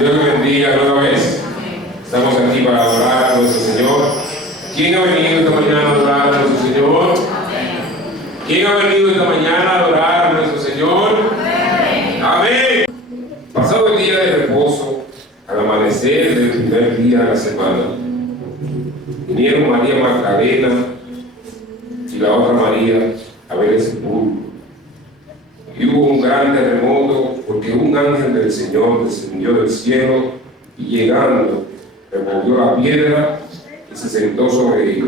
Dios te bendiga otra vez. Estamos aquí para adorar a nuestro Señor. ¿Quién ha venido esta mañana a adorar a nuestro Señor? ¿Quién ha venido esta mañana a adorar a nuestro Señor? Amén. Pasado el día de reposo, al amanecer del primer día de la semana, vinieron María Magdalena y la otra María a ver el sepulcro. Y hubo un gran terremoto, porque un ángel del Señor descendió del cielo y llegando, removió la piedra y se sentó sobre ella.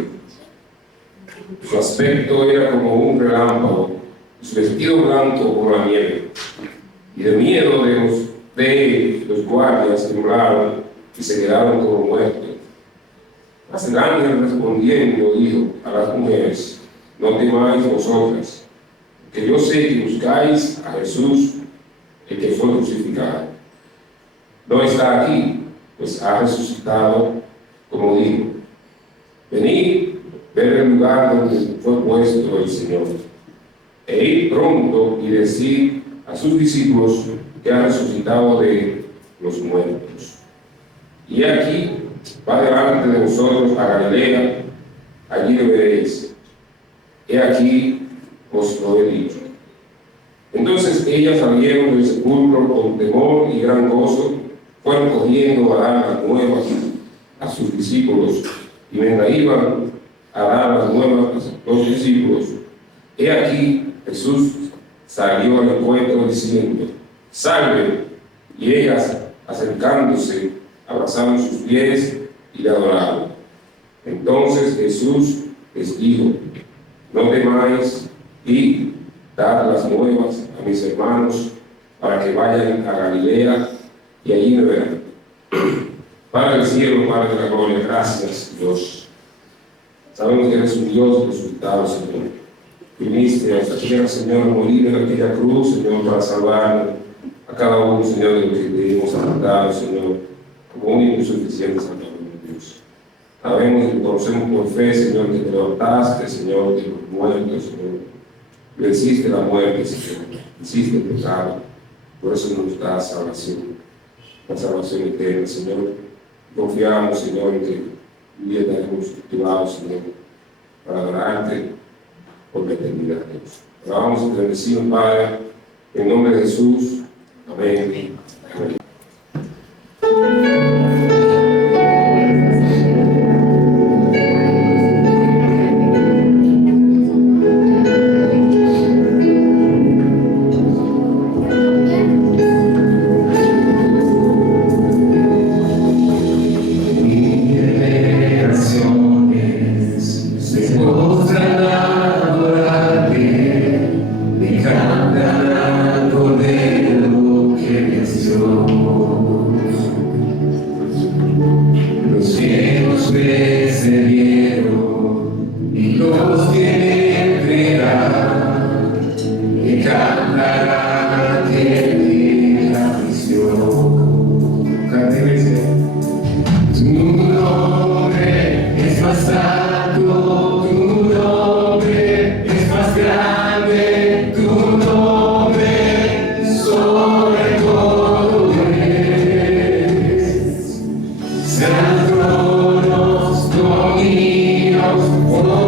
Su aspecto era como un relámpago, y su vestido blanco como la nieve. Y de miedo de los guardias temblaron y se quedaron como muertos. Mas el ángel respondiendo dijo a las mujeres: no temáis vosotras, que yo sé que buscáis a Jesús, el que fue crucificado. No está aquí, pues ha resucitado, como dijo. Venid, ver el lugar donde fue puesto el Señor. E id pronto y decid a sus discípulos que ha resucitado de los muertos. Y aquí va delante de vosotros a Galilea, allí le veréis. He aquí os lo he dicho. Entonces ellas salieron del sepulcro con temor y gran gozo, fueron corriendo a dar las nuevas a sus discípulos, y mientras iban a dar las nuevas a los discípulos, he aquí Jesús salió al encuentro diciendo: salve. Y ellas, acercándose, abrazaron sus pies y le adoraron. Entonces Jesús les dijo: no temáis, y dad las nuevas a mis hermanos para que vayan a Galilea y allí me verán. Padre del cielo, Padre de la gloria, gracias Dios. Sabemos que eres un Dios resucitado, Señor. Viniste a esta tierra, Señor, a morir en aquella cruz, Señor, para salvar a cada uno, Señor, de los que te hemos apartado, Señor, como único y suficiente Salvador, Dios. Sabemos y conocemos por fe, Señor, que te levantaste, Señor, de los muertos, Señor. Venciste la muerte, Señor. Venciste el pecado. Por eso nos da salvación. La salvación eterna, Señor. Confiamos, Señor, en que un día estaremos cultivados, Señor, para adorarte por la eternidad, Dios. Alabamos y bendecimos, Padre, en nombre de Jesús. Amén. Amén.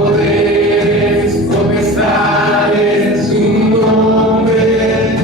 Poderes, potestades, tu nombre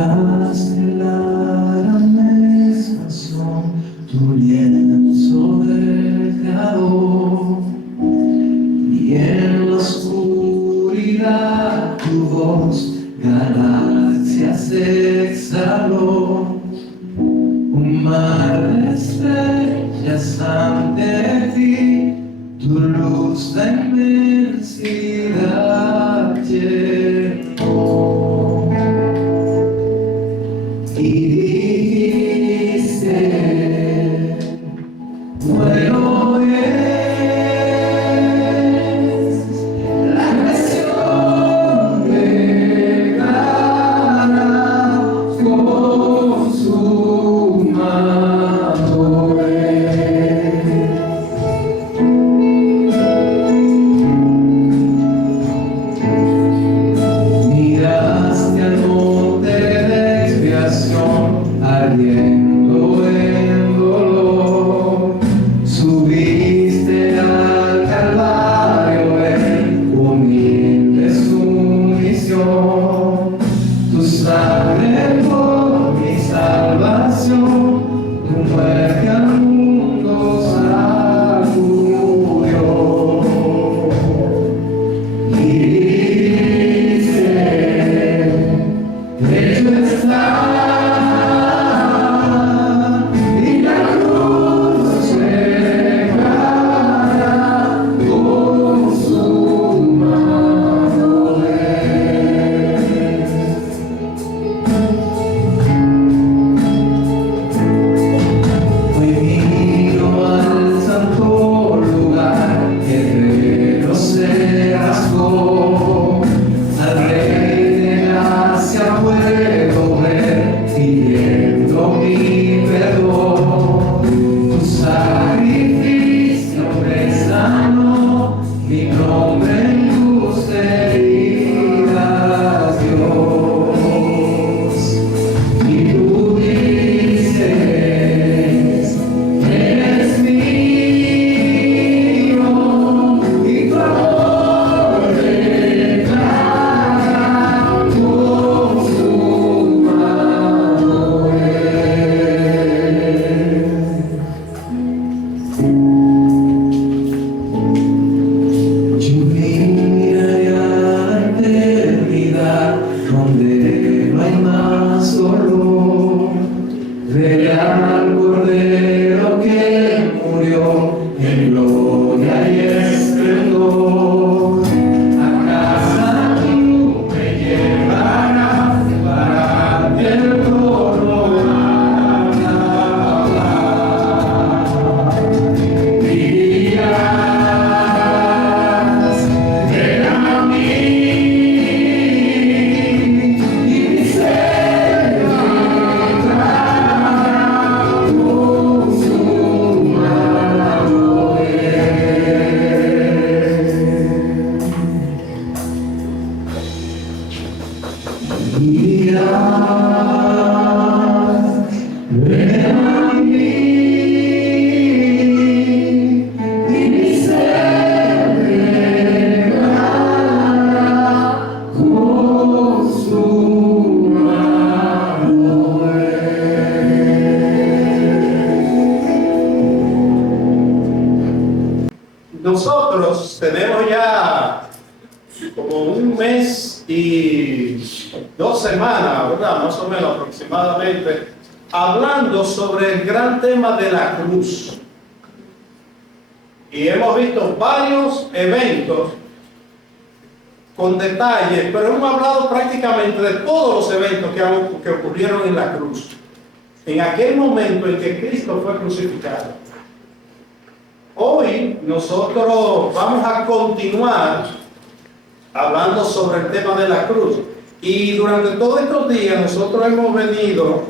Miraste la gran expansión, tu lienzo del Creador, y en la oscuridad tu voz galaxias exhaló. Un mar de estrellas ante ti, tu luz de inmensidad llenó. Y dijiste, bueno es la creación declara consumado es. Miraste al monte de expiación, ardiendo en dolor. Subiste al Calvario en humilde sumisión. Tu sangre por mi salvación, tu muerte al mundo sacudió. Y dice, hecho está, y la cruz declara consumado es. Hoy miro al santo lugar que el velo se rasgó. Al Rey de gracia puedo ver, pidiendo mi perdón. Tu sacrificio me sanó, mi nombre en tus heridas, Dios. Y tú dices, eres mío, y tu amor declara consumado es. Yo miraré a la eternidad, donde no hay más dolor. Veré al Cordero que murió en gloria y esplendor. A casa tú me llevarás para ante el trono alabar. Dirás, ven a mí, y mi ser declara consumado es. Dirás, ven a mí, y mi ser declara consumado es. Nosotros tenemos ya como un mes y 2 semanas, ¿verdad? Más o menos aproximadamente, hablando sobre el gran tema de la cruz. Y hemos visto varios eventos con detalles, pero hemos hablado prácticamente de todos los eventos que ocurrieron en la cruz, en aquel momento en que Cristo fue crucificado. Hoy nosotros vamos a continuar hablando sobre el tema de la cruz. Y durante todos estos días nosotros hemos venido,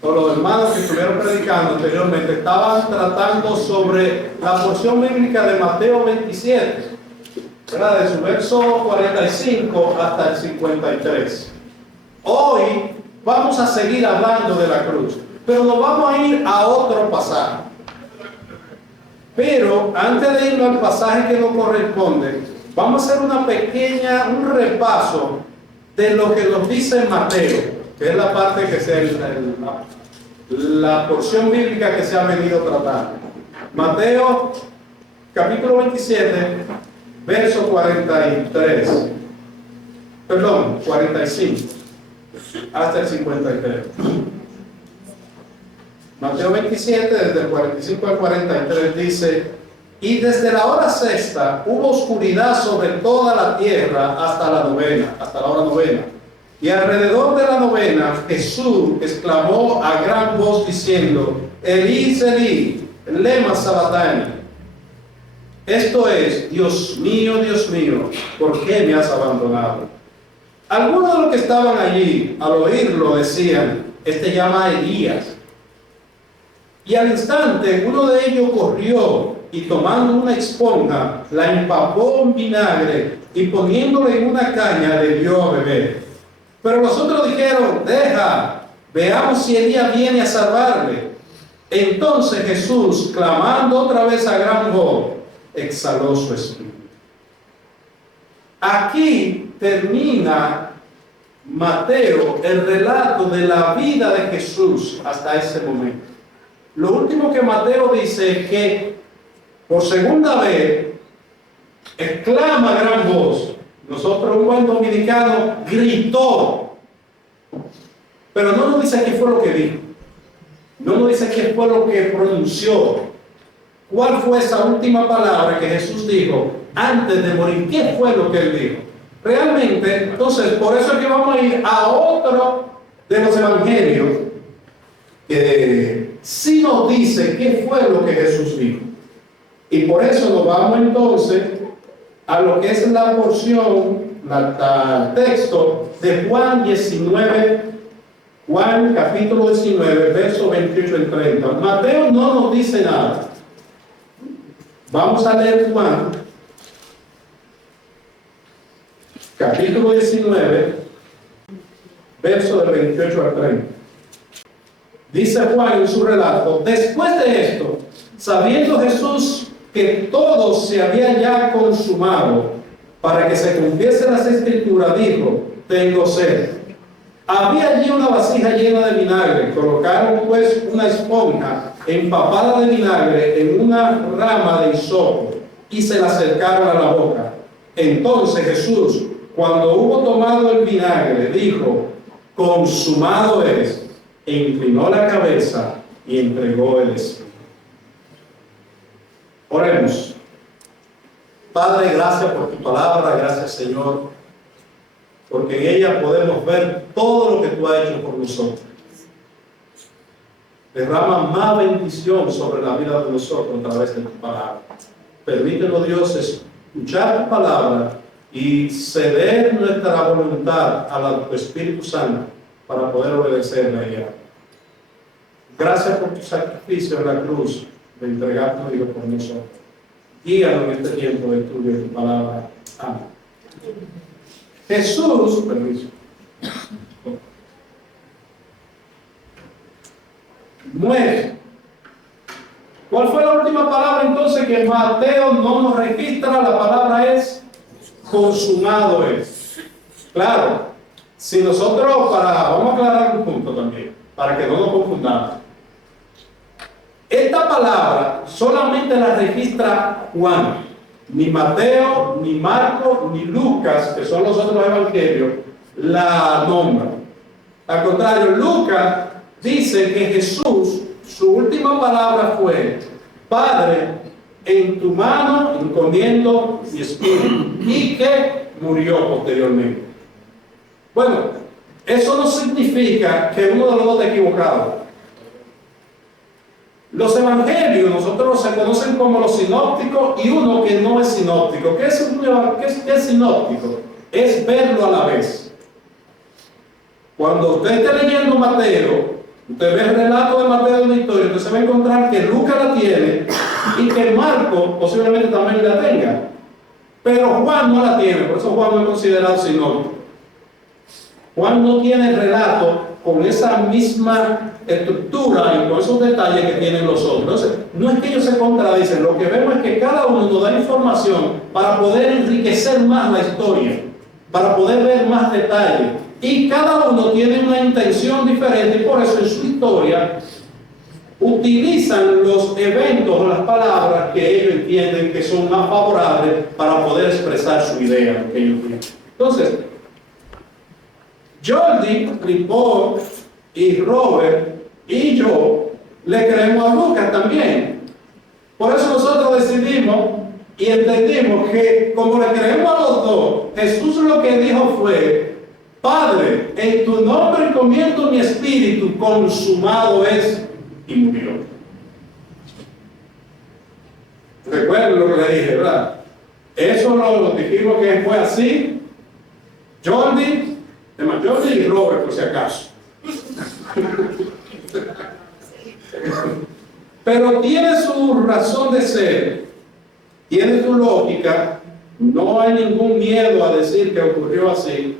con los hermanos que estuvieron predicando anteriormente, estaban tratando sobre la porción bíblica de Mateo 27, ¿verdad? De su verso 45 hasta el 53. Hoy vamos a seguir hablando de la cruz, pero nos vamos a ir a otro pasaje. Pero antes de irnos al pasaje que nos corresponde, vamos a hacer un repaso de lo que nos dice Mateo. que es la parte que la porción bíblica que se ha venido tratando. Mateo capítulo 27, verso 43. Perdón, 45 hasta el 53. Mateo 27, desde el 45 al 43 dice: y desde la hora sexta hubo oscuridad sobre toda la tierra hasta la hora novena. Y alrededor de la novena Jesús exclamó a gran voz diciendo: Elí, Elí, lema sabactani. Esto es: Dios mío, ¿por qué me has abandonado? Algunos de los que estaban allí al oírlo decían: este llama a Elías. Y al instante uno de ellos corrió y tomando una esponja la empapó en vinagre y poniéndole en una caña le dio a beber. Pero los otros dijeron: deja, veamos si Elías viene a salvarle. Entonces Jesús, clamando otra vez a gran voz, exhaló su espíritu. Aquí termina Mateo el relato de la vida de Jesús hasta ese momento. Lo último que Mateo dice es que por segunda vez exclama a gran voz. Nosotros, un buen dominicano, gritó, pero no nos dice qué fue lo que dijo, no nos dice qué fue lo que pronunció, cuál fue esa última palabra que Jesús dijo antes de morir, qué fue lo que él dijo. Realmente, entonces, por eso es que vamos a ir a otro de los evangelios que sí nos dice qué fue lo que Jesús dijo. Y por eso nos vamos entonces a lo que es la porción, el texto de Juan 19, Juan capítulo 19, versos 28 al 30. Mateo no nos dice nada. Vamos a leer Juan capítulo 19, verso del 28 al 30. Dice Juan en su relato: después de esto, sabiendo Jesús que todo se había ya consumado, para que se cumpliese las escrituras, dijo: tengo sed. Había allí una vasija llena de vinagre. Colocaron pues una esponja empapada de vinagre en una rama de hisopo y se la acercaron a la boca. Entonces Jesús, cuando hubo tomado el vinagre, dijo: consumado es, e inclinó la cabeza y entregó el espíritu. Oremos. Padre, gracias por tu palabra, gracias Señor, porque en ella podemos ver todo lo que tú has hecho por nosotros. Derrama más bendición sobre la vida de nosotros a través de tu palabra. Permítenos, Dios, escuchar tu palabra y ceder nuestra voluntad a tu Espíritu Santo para poder obedecerla a ella. Gracias por tu sacrificio en la cruz de entregar tu Hijo por nosotros. Guíanos en este tiempo de estudio de tu palabra. Amén. Jesús, permiso, muere. ¿Cuál fue la última palabra entonces que Mateo no nos registra? La palabra es consumado es. Claro, si nosotros, vamos a aclarar un punto también, para que no nos confundamos. Esta palabra solamente la registra Juan. Ni Mateo, ni Marcos, ni Lucas, que son los otros evangelios, la nombran. Al contrario, Lucas dice que Jesús, su última palabra fue: Padre, en tu mano encomiendo mi espíritu, y que murió posteriormente. Bueno, eso no significa que uno de los dos esté equivocado. Los evangelios nosotros se conocen como los sinópticos y uno que no es sinóptico. ¿Qué es sinóptico? Es verlo a la vez. Cuando usted esté leyendo Mateo, usted ve el relato de Mateo de la historia, usted se va a encontrar que Lucas la tiene y que Marcos posiblemente también la tenga. Pero Juan no la tiene, por eso Juan no es considerado sinóptico. Juan no tiene el relato con esa misma estructura y con esos detalles que tienen los otros. Entonces, no es que ellos se contradicen, lo que vemos es que cada uno nos da información para poder enriquecer más la historia, para poder ver más detalles Y cada uno tiene una intención diferente, y por eso en su historia utilizan los eventos o las palabras que ellos entienden que son más favorables para poder expresar su idea, lo que ellos quieren. Entonces, Jordi, Ripoll y Robert y yo le creemos a Lucas también. Por eso nosotros decidimos y entendimos que como le creemos a los dos, Jesús lo que dijo fue: Padre, en tu nombre encomiendo mi espíritu, consumado es, y murió. Recuerden lo que le dije, ¿verdad? Eso lo dijimos que fue así. Jordi y Robert, por si acaso. Pero tiene su razón de ser, tiene su lógica. No hay ningún miedo a decir que ocurrió así.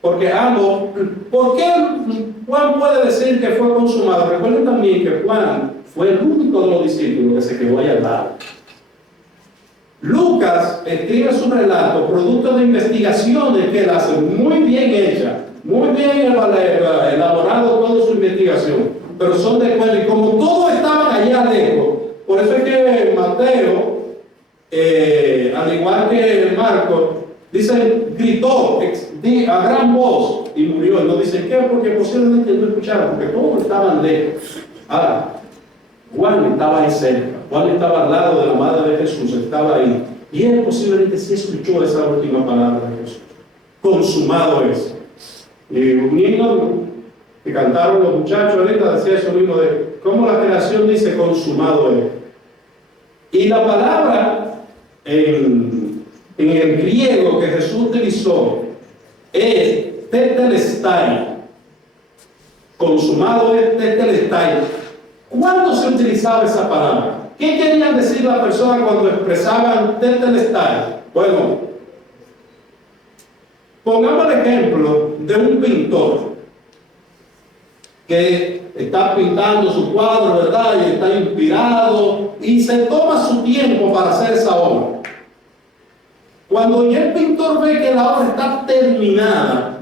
Porque ambos, ¿por qué Juan puede decir que fue consumado? Recuerden también que Juan fue el único de los discípulos que se quedó ahí al lado. Lucas escribe su relato producto de investigaciones que él hace muy bien hechas, muy bien elaborado toda su investigación, pero son de acuerdo. Y como todos estaban allá lejos, por eso es que Mateo, al igual que Marcos, dice, gritó a gran voz y murió. No dice qué, porque posiblemente no escucharon, porque todos estaban lejos. Ahora, Juan estaba ahí cerca, Juan estaba al lado de la madre de Jesús, estaba ahí, y él posiblemente sí escuchó esa última palabra de Jesús: consumado es. Y un himno que cantaron los muchachos ahorita decía eso mismo, de cómo la creación dice consumado es. Y la palabra en el griego que Jesús utilizó es tetelestai. Consumado es tetelestai. ¿Cuándo se utilizaba esa palabra? ¿Qué querían decir las personas cuando expresaban tetelestai? Bueno, pongamos el ejemplo de un pintor que está pintando su cuadro, ¿verdad? Y está inspirado y se toma su tiempo para hacer esa obra. Cuando ya el pintor ve que la obra está terminada,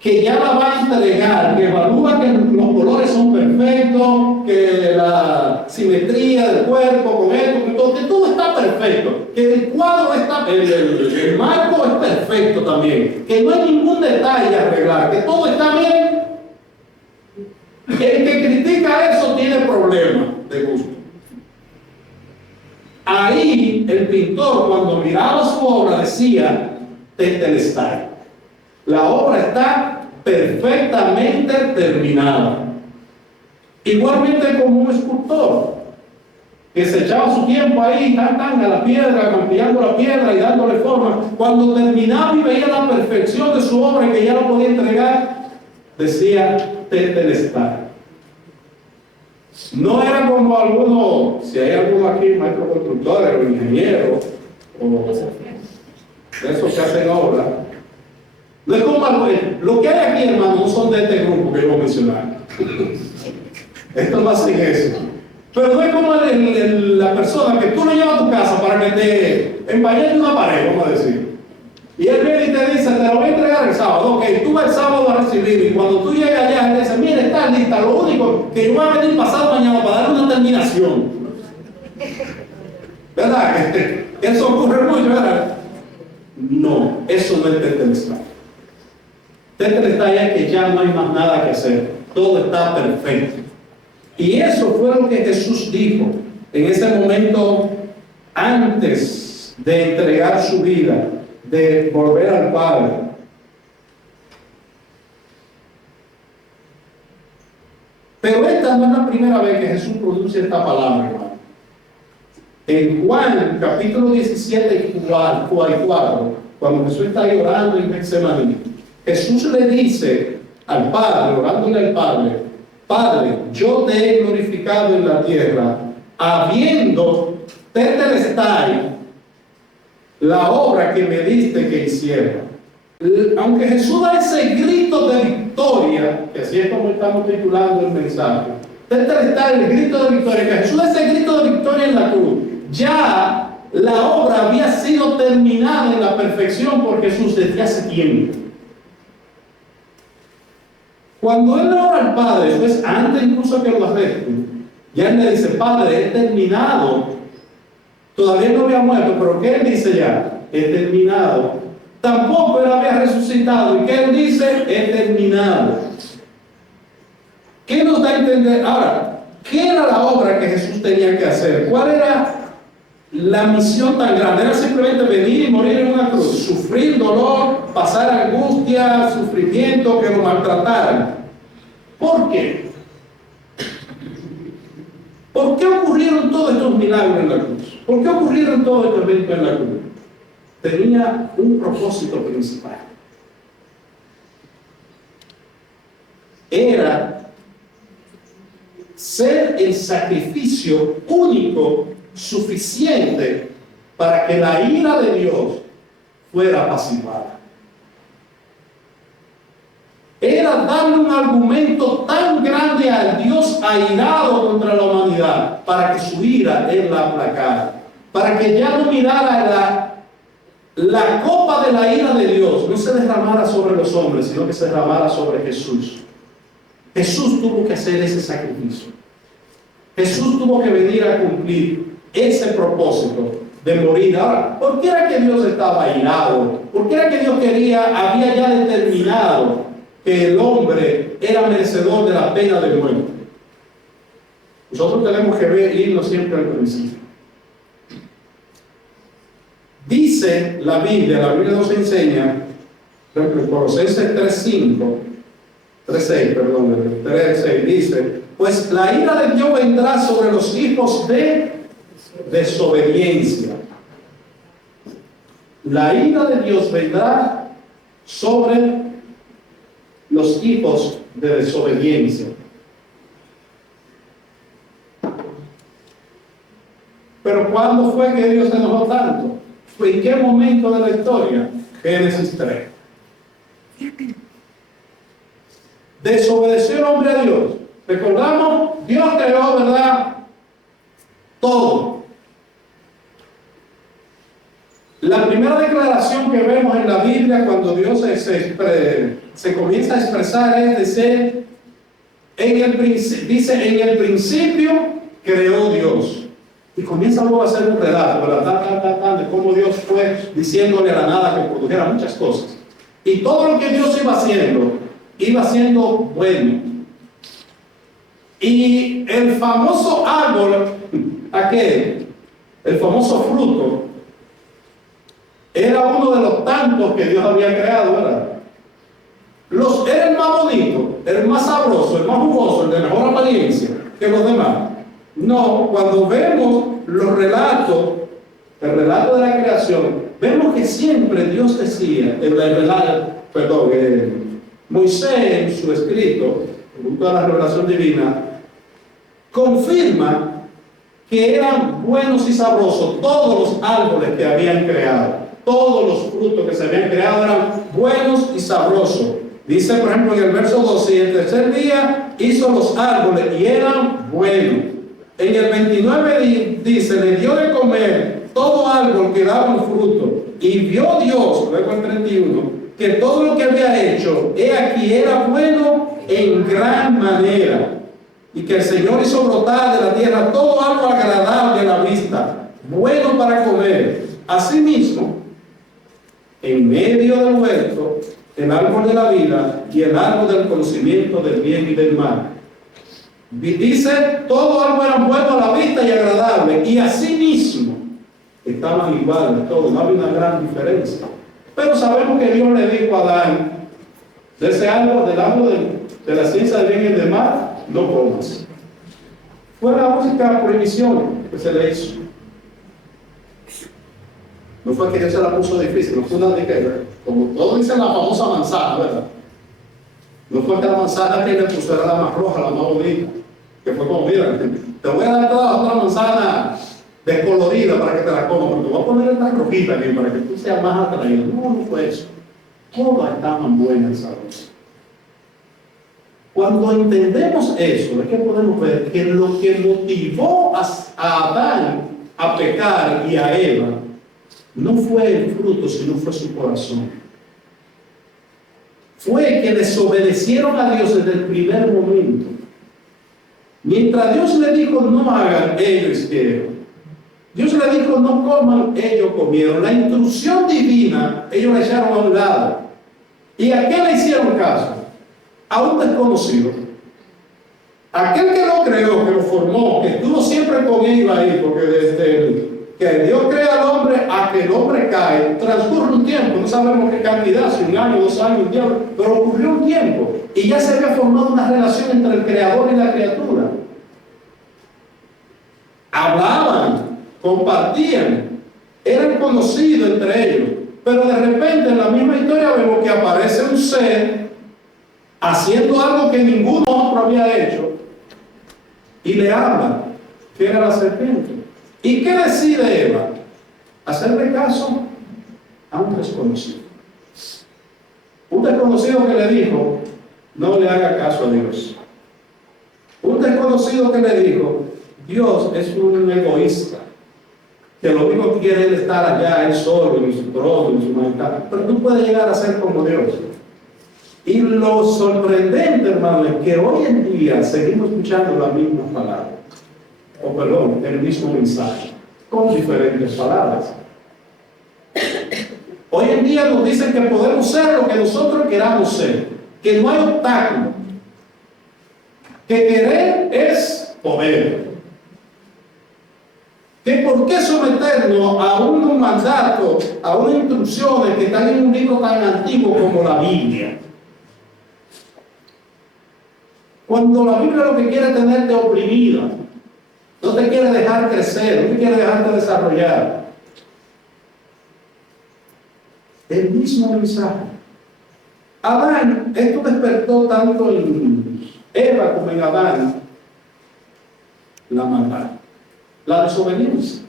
que ya la va a entregar, que evalúa que los colores son perfectos, que la simetría del cuerpo con esto, con todo, que todo está perfecto, que el cuadro está, el marco es perfecto también, que no hay ningún detalle a arreglar, que todo está bien. El que critica eso tiene problemas de gusto. Ahí el pintor, cuando miraba su obra, decía tetelestai. La obra está perfectamente terminada. Igualmente como un escultor que se echaba su tiempo ahí, a la piedra, cambiando la piedra y dándole forma. Cuando terminaba y veía la perfección de su obra y que ya la podía entregar, decía tetelestai. No era como algunos, si hay alguno aquí, maestros constructores o ingenieros, o esos que hacen obras. No es como lo que hay aquí, hermano, no son de este grupo que yo voy a mencionar. Estos no hacen eso. Pero no es como la persona que tú lo llevas a tu casa para que te empañe una pared, vamos a decir. Y él viene y te dice, te lo voy a entregar el sábado. Ok, tú vas el sábado a recibir, y cuando tú llegas allá, él te dice, mire, está lista, lo único que yo voy a venir pasado mañana para darle una terminación. ¿Verdad? Eso ocurre mucho, ¿verdad? No, eso no es tetelestai. Tetelestai es que ya no hay más nada que hacer, todo está perfecto. Y eso fue lo que Jesús dijo en ese momento antes de entregar su vida, de volver al Padre. Pero esta no es la primera vez que Jesús produce esta palabra, hermano. En Juan, capítulo 17 y 44, cuando Jesús está ahí orando en Getsemaní, Jesús le dice al Padre, orándole al Padre: Padre, yo te he glorificado en la tierra, habiendo tetelestai la obra que me diste que hiciera. Aunque Jesús da ese grito de victoria, que así es como estamos titulando el mensaje, tetelestai, el grito de victoria, que Jesús da ese grito de victoria en la cruz, ya la obra había sido terminada en la perfección por Jesús desde hace tiempo. Cuando él ora al Padre, eso es antes incluso que lo arresten, ya él le dice, Padre, he terminado. Todavía no había muerto, pero ¿qué él dice ya? He terminado. Tampoco él había resucitado. ¿Y qué él dice? He terminado. ¿Qué nos da a entender? Ahora, ¿qué era la obra que Jesús tenía que hacer? ¿Cuál era la misión tan grande? Era simplemente venir y morir en una cruz, sufrir dolor, pasar angustia, sufrimiento, que lo maltrataran. ¿Por qué? ¿Por qué ocurrieron todos estos milagros en la cruz? ¿Por qué ocurrieron todos estos eventos en la cruz? Tenía un propósito principal. Era ser el sacrificio único suficiente para que la ira de Dios fuera apaciguada. Era darle un argumento tan grande al Dios airado contra la humanidad para que su ira él la aplacara, para que ya no mirara la copa de la ira de Dios, no se derramara sobre los hombres, sino que se derramara sobre Jesús. Jesús tuvo que hacer ese sacrificio. Jesús tuvo que venir a cumplir ese propósito de morir. Ahora, ¿por qué era que Dios estaba airado? ¿Por qué era que Dios había ya determinado que el hombre era merecedor de la pena de muerte? Nosotros tenemos que irnos siempre al principio. Dice la Biblia nos enseña, en Colosenses 3:6, dice, pues la ira de Dios vendrá sobre los hijos de desobediencia. La ira de Dios vendrá sobre los hijos de desobediencia. Pero ¿cuándo fue que Dios se enojó tanto? ¿En qué momento de la historia? Génesis 3. Desobedeció el hombre a Dios. Recordamos, Dios creó, ¿verdad? Todo. La primera declaración que vemos en la Biblia cuando Dios se comienza a expresar es dice, en el principio creó Dios. Y comienza luego a hacer un relato, ¿verdad? De cómo Dios fue diciéndole a la nada que produjera muchas cosas. Y todo lo que Dios iba haciendo bueno. Y el famoso árbol, el famoso fruto, era uno de los tantos que Dios había creado, ¿verdad? Era el más bonito, el más sabroso, el más jugoso, el de mejor apariencia que los demás. No, cuando vemos los relatos, el relato de la creación, vemos que siempre Dios decía, Moisés en su escrito, junto a la revelación divina, confirma que eran buenos y sabrosos todos los árboles que habían creado. Todos los frutos que se habían creado eran buenos y sabrosos. Dice, por ejemplo, en el verso 12, y el tercer día hizo los árboles y eran buenos. En el 29 dice, le dio de comer todo árbol que daba un fruto. Y vio Dios, luego el 31, que todo lo que había hecho, he aquí, era bueno en gran manera. Y que el Señor hizo brotar de la tierra todo árbol agradable a la vista, bueno para comer. Asimismo, en medio del huerto, el árbol de la vida y el árbol del conocimiento del bien y del mal. Dice, todo árbol era bueno a la vista y agradable, y asimismo estaban iguales todos, no había una gran diferencia. Pero sabemos que Dios le dijo a Adán, de ese árbol, del árbol de la ciencia del bien y del mal, no comas. Fue la única prohibición que se le hizo. No fue que Dios se la puso difícil, no fue una de que, como todos dicen, la famosa manzana, ¿verdad? No fue que la manzana que le puso era la más roja, la más bonita. Que fue como, mira, te voy a dar toda la otra manzana descolorida para que te la comas, pero te voy a poner esta rojita aquí para que tú seas más atraído. No fue eso. Todas estaban buenas y sabrosas. Cuando entendemos eso, es que podemos ver que lo que motivó a Adán a pecar y a Eva no fue el fruto, sino fue su corazón. fue que desobedecieron a Dios desde el primer momento. Mientras Dios le dijo no hagan, ellos hicieron. Dios le dijo no coman, ellos comieron. La instrucción divina, ellos la echaron a un lado. ¿Y a qué le hicieron caso? A un desconocido. Aquel que lo creó, que lo formó, que estuvo siempre con ellos ahí, porque desde que Dios crea al hombre a que el hombre cae, transcurre un tiempo, no sabemos qué cantidad, si 1 año, 2 años, un tiempo, pero ocurrió un tiempo, y ya se había formado una relación entre el creador y la criatura. Hablaban, compartían, eran conocidos entre ellos, pero de repente en la misma historia vemos que aparece un ser haciendo algo que ninguno otro había hecho, y le habla, que era la serpiente. ¿Y qué decide Eva? Hacerle caso a un desconocido. Un desconocido que le dijo, no le haga caso a Dios. Un desconocido que le dijo, Dios es un egoísta, que lo único que quiere es estar allá, él solo, en su trono, en su majestad. Pero tú puedes llegar a ser como Dios. Y lo sorprendente, hermano, es que hoy en día seguimos escuchando las mismas palabras. O perdón, el mismo mensaje, con diferentes palabras. Hoy en día nos dicen que podemos ser lo que nosotros queramos ser, que no hay obstáculo, que querer es poder, que por qué someternos a un mandato, a unas instrucciones que están en un libro tan antiguo como la Biblia. Cuando la Biblia lo que quiere es tenerte oprimida, no te quiere dejar crecer, no te quiere dejarte desarrollar. El mismo mensaje. Adán, esto despertó tanto en Eva como en Adán la maldad, la desobediencia.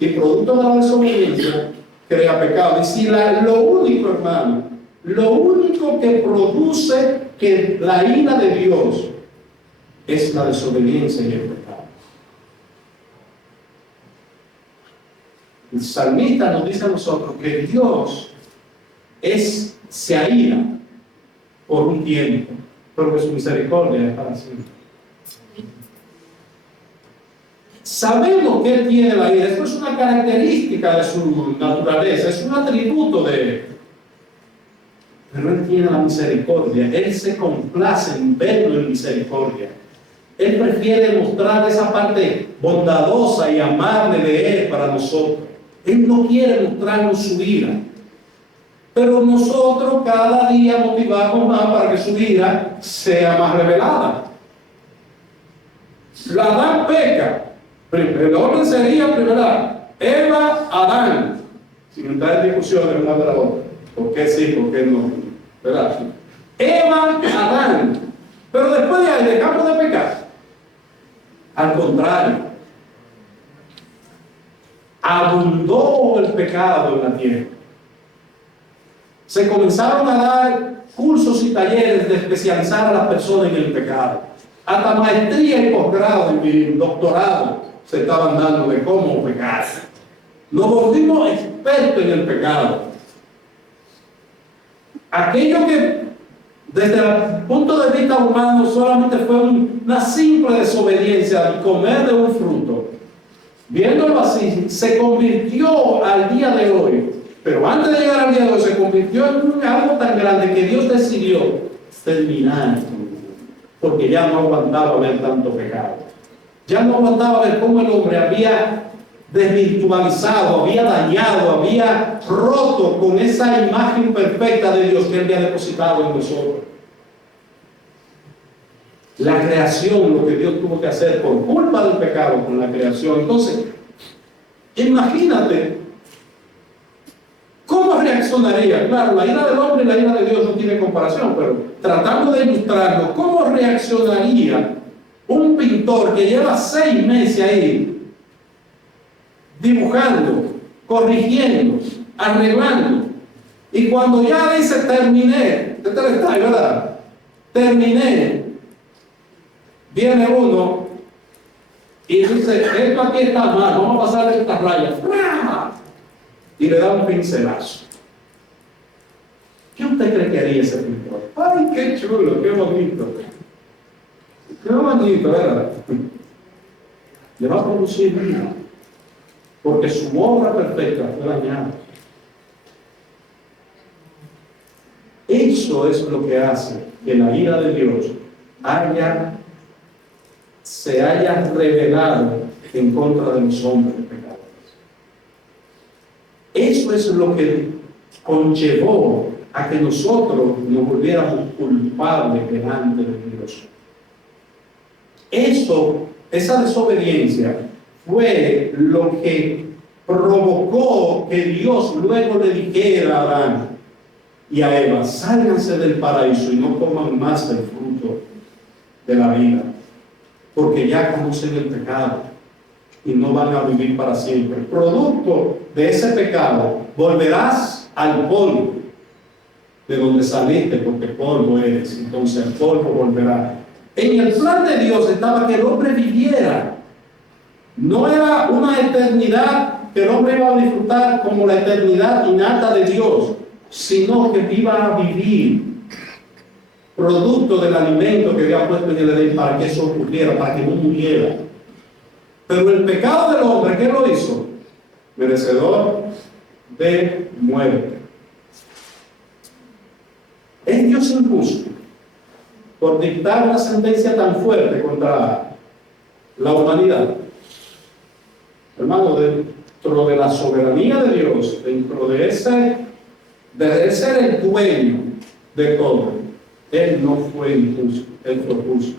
Y producto de la desobediencia crea pecado. Y si lo único, hermano, lo único que produce que la ira de Dios es la desobediencia y el pecado. El salmista nos dice a nosotros que Dios se aira por un tiempo, pero que su misericordia es para siempre. Sabemos que Él tiene la ira, esto es una característica de su naturaleza, es un atributo de Él. Pero Él tiene la misericordia, Él se complace en verlo en misericordia. Él prefiere mostrar esa parte bondadosa y amable de Él para nosotros. Él no quiere mostrarnos su ira. Pero nosotros cada día motivamos más para que su ira sea más revelada. La Adán peca. El orden sería primero Eva, Adán. Sin entrar en discusiones una de la otra. ¿Por qué sí, por qué no? ¿Verdad? Eva, Adán. Pero después de ahí dejamos de pecar. Al contrario. Abundó el pecado en la tierra. Se comenzaron a dar cursos y talleres de especializar a las personas en el pecado. Hasta maestría y posgrado y doctorado se estaban dando de cómo pecar. Nos volvimos expertos en el pecado. Aquello que desde el punto de vista humano solamente fue una simple desobediencia, comer de un fruto. Viéndolo así, se convirtió al día de hoy, pero antes de llegar al día de hoy, se convirtió en algo tan grande que Dios decidió terminar, porque ya no aguantaba ver tanto pecado. Ya no aguantaba ver cómo el hombre había desvirtualizado, había dañado, había roto con esa imagen perfecta de Dios que Él había depositado en nosotros. La creación, lo que Dios tuvo que hacer por culpa del pecado con la creación. Entonces, imagínate cómo reaccionaría. Claro, la ira del hombre y la ira de Dios no tiene comparación, pero tratando de ilustrarlo, ¿cómo reaccionaría un pintor que lleva 6 meses ahí dibujando, corrigiendo, arreglando, y cuando ya dice terminé, ¿verdad? Terminé, viene uno y dice, esto aquí está mal, vamos a pasar estas rayas, y le da un pincelazo. ¿Qué usted cree que haría ese pintor? ¡Ay, qué chulo, qué bonito! ¡Qué bonito, ¿verdad? Le va a producir vida, porque su obra perfecta fue dañada. Eso es lo que hace que la ira de Dios se haya revelado en contra de los hombres pecadores. Eso es lo que conllevó a que nosotros nos volviéramos culpables delante de Dios. Esa desobediencia fue lo que provocó que Dios luego le dijera a Adán y a Eva: sálganse del paraíso y no coman más del fruto de la vida, porque ya conocen el pecado y no van a vivir para siempre. Producto de ese pecado, volverás al polvo de donde saliste, porque polvo eres, entonces al polvo volverás. En el plan de Dios estaba que el hombre viviera. No era una eternidad que el hombre iba a disfrutar como la eternidad innata de Dios, sino que iba a vivir producto del alimento que había puesto en el Edén para que eso ocurriera, para que no muriera. Pero el pecado del hombre, ¿qué lo hizo? Merecedor de muerte. ¿Es Dios injusto por dictar una sentencia tan fuerte contra la humanidad? Hermano, dentro de la soberanía de Dios, dentro de ser el dueño de todo, Él no fue injusto, Él fue justo.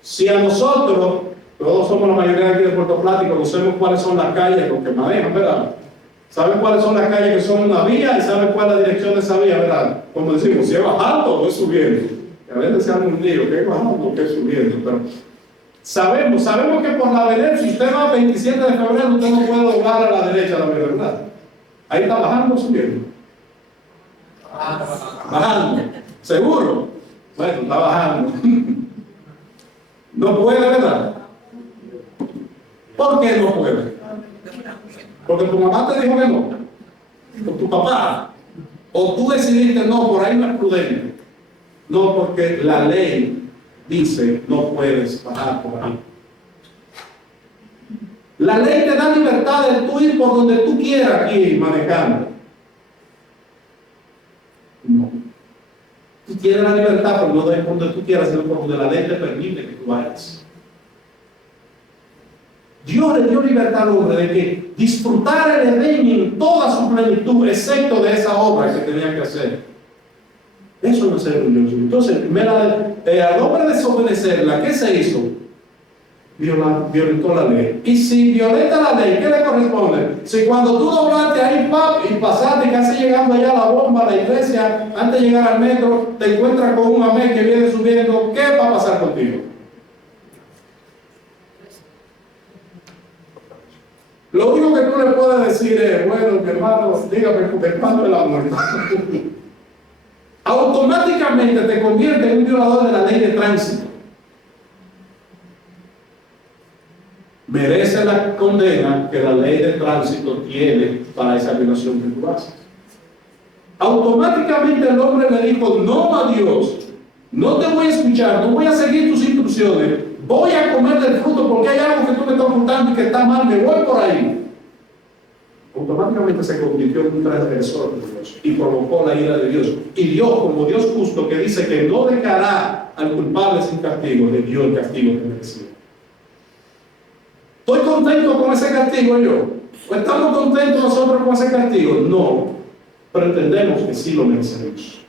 Si a nosotros, todos somos la mayoría aquí de Puerto Plata y conocemos cuáles son las calles los que manejan, ¿verdad? Saben cuáles son las calles que son una vía y saben cuál es la dirección de esa vía, ¿verdad? Como decimos, si es bajando o es subiendo. Y a veces se hace un lío, que es bajando o que es subiendo, pero sabemos que por la derecha, si usted va a 27 de febrero, usted no puede doblar a la derecha, ¿verdad? Ahí está bajando o subiendo. Bajando. ¿Seguro? Bueno, está bajando. No puede, ¿verdad? ¿Por qué no puede? Porque tu mamá te dijo que no, o tu papá, o tú decidiste no, por ahí no es prudente. No, porque la ley dice no puedes bajar por ahí. La ley te da libertad de tú ir por donde tú quieras aquí manejando. No. Tú tienes la libertad, pero no de por donde tú quieras, sino por donde la ley te permite que tú vayas. Dios le dio libertad al hombre de que disfrutara el Edén en toda su plenitud, excepto de esa obra que tenía que hacer. Eso no es ser un Dios. Entonces, al hombre desobedecerla, ¿qué se hizo? Violentó la ley. Y si violenta la ley, ¿qué le corresponde? Si cuando tú doblaste ahí, y pasaste casi llegando allá a la bomba, a la iglesia, antes de llegar al metro, te encuentras con un amén que viene subiendo, ¿qué va a pasar contigo? Lo único que tú le puedes decir es: bueno, mi hermano, dígame, ¿cuándo es la muerte? Automáticamente te convierte en un violador de la ley de tránsito. Merece la condena que la ley de tránsito tiene para esa violación que tú haces. Automáticamente el hombre le dijo no a Dios: no te voy a escuchar, no voy a seguir tus instrucciones, voy a comer del fruto porque hay algo que tú me estás ocultando y que está mal, me voy por ahí. Automáticamente se convirtió en un transgresor de Dios y provocó la ira de Dios. Y Dios, como Dios justo que dice que no dejará al culpable sin castigo, le dio el castigo que merecía. ¿Estoy contento con ese castigo yo? ¿O estamos contentos nosotros con ese castigo? No, pero entendemos que sí lo merecemos.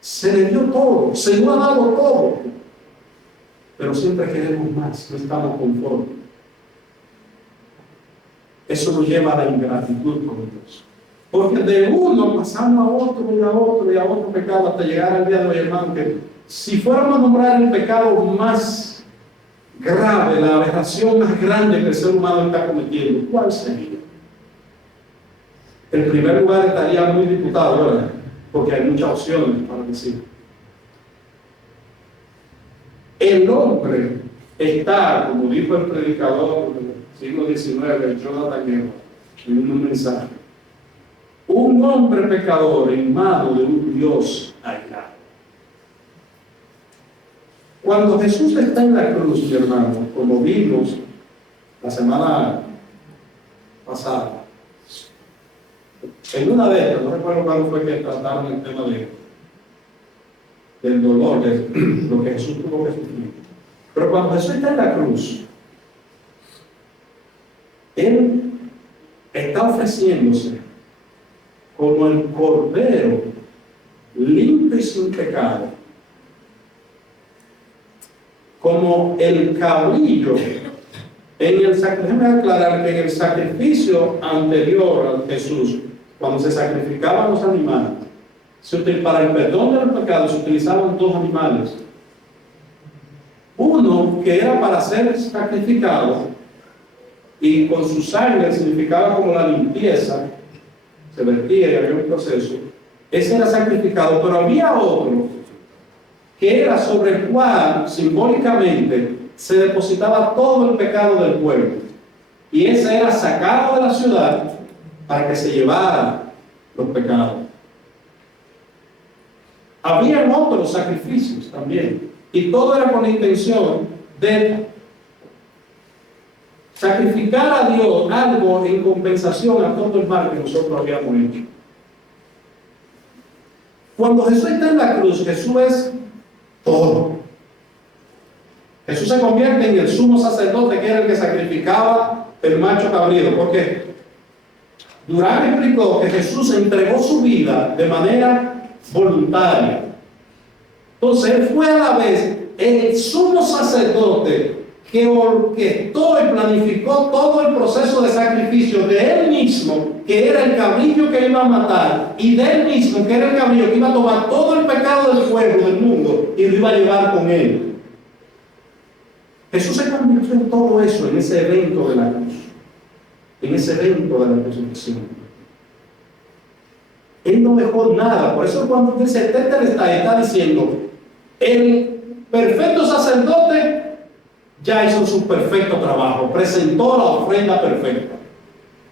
Se le dio todo, se nos ha dado todo, pero siempre queremos más, no estamos conformes. Eso nos lleva a la ingratitud con Dios. Porque de uno pasamos a otro y a otro y a otro pecado hasta llegar al día de hoy, hermano, que si fuéramos a nombrar el pecado más grave, la aberración más grande que el ser humano está cometiendo, ¿cuál sería? En primer lugar estaría muy diputado, ¿verdad? Porque hay muchas opciones para decir. El hombre está, como dijo el predicador del siglo XIX, Jonathan Edwards, en un mensaje, un hombre pecador en manos de un Dios airado. Cuando Jesús está en la cruz, mi hermano, como vimos la semana pasada, en una de ellas, no recuerdo cuándo fue que trataron el tema del dolor, de lo que Jesús tuvo que sufrir. Pero cuando Jesús está en la cruz, Él está ofreciéndose como el cordero limpio y sin pecado, como el cabrillo en el sacrificio. Déjame aclarar que en el sacrificio anterior a Jesús, cuando se sacrificaban los animales, para el perdón de los pecados se utilizaban dos animales. Uno que era para ser sacrificado y con su sangre significaba como la limpieza, se vertía y había un proceso. Ese era sacrificado, pero había otro que era sobre el cual simbólicamente se depositaba todo el pecado del pueblo, y ese era sacado de la ciudad para que se llevara los pecados. Habían otros sacrificios también, y todo era con la intención de sacrificar a Dios algo en compensación a todo el mal que nosotros habíamos hecho. Cuando Jesús está en la cruz, Jesús es todo. Jesús se convierte en el sumo sacerdote, que era el que sacrificaba el macho cabrío. ¿Por qué? Durán explicó que Jesús entregó su vida de manera voluntaria. Entonces Él fue a la vez el sumo sacerdote que orquestó y planificó todo el proceso de sacrificio de Él mismo, que era el cabrillo que iba a matar, y de Él mismo, que era el cabrillo que iba a tomar todo el pecado del pueblo, del mundo, y lo iba a llevar con Él. Jesús se convirtió en todo eso, en ese evento de la cruz, en ese evento de la crucifixión. Él no dejó nada. Por eso cuando dice está diciendo, el perfecto sacerdote ya hizo su perfecto trabajo, presentó la ofrenda perfecta.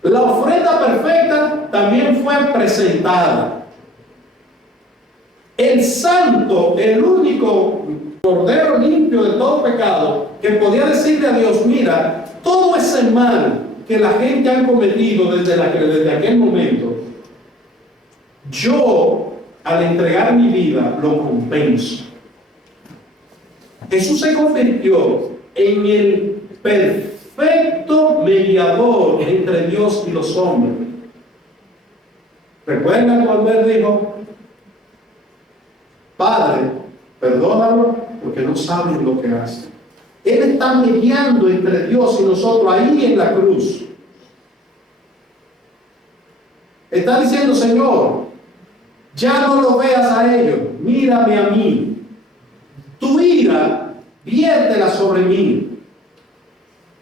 La ofrenda perfecta también fue presentada. El santo, el único cordero limpio de todo pecado, que podía decirle a Dios, mira, todo ese mal que la gente ha cometido desde aquel momento, yo al entregar mi vida lo compenso. Jesús se convirtió en el perfecto mediador entre Dios y los hombres. ¿Recuerdan cuando Él dijo, Padre, perdónalo porque no saben lo que hacen? Él está mediando entre Dios y nosotros ahí en la cruz. Está diciendo, Señor, ya no lo veas a ellos, mírame a mí. Tu ira, viértela sobre mí.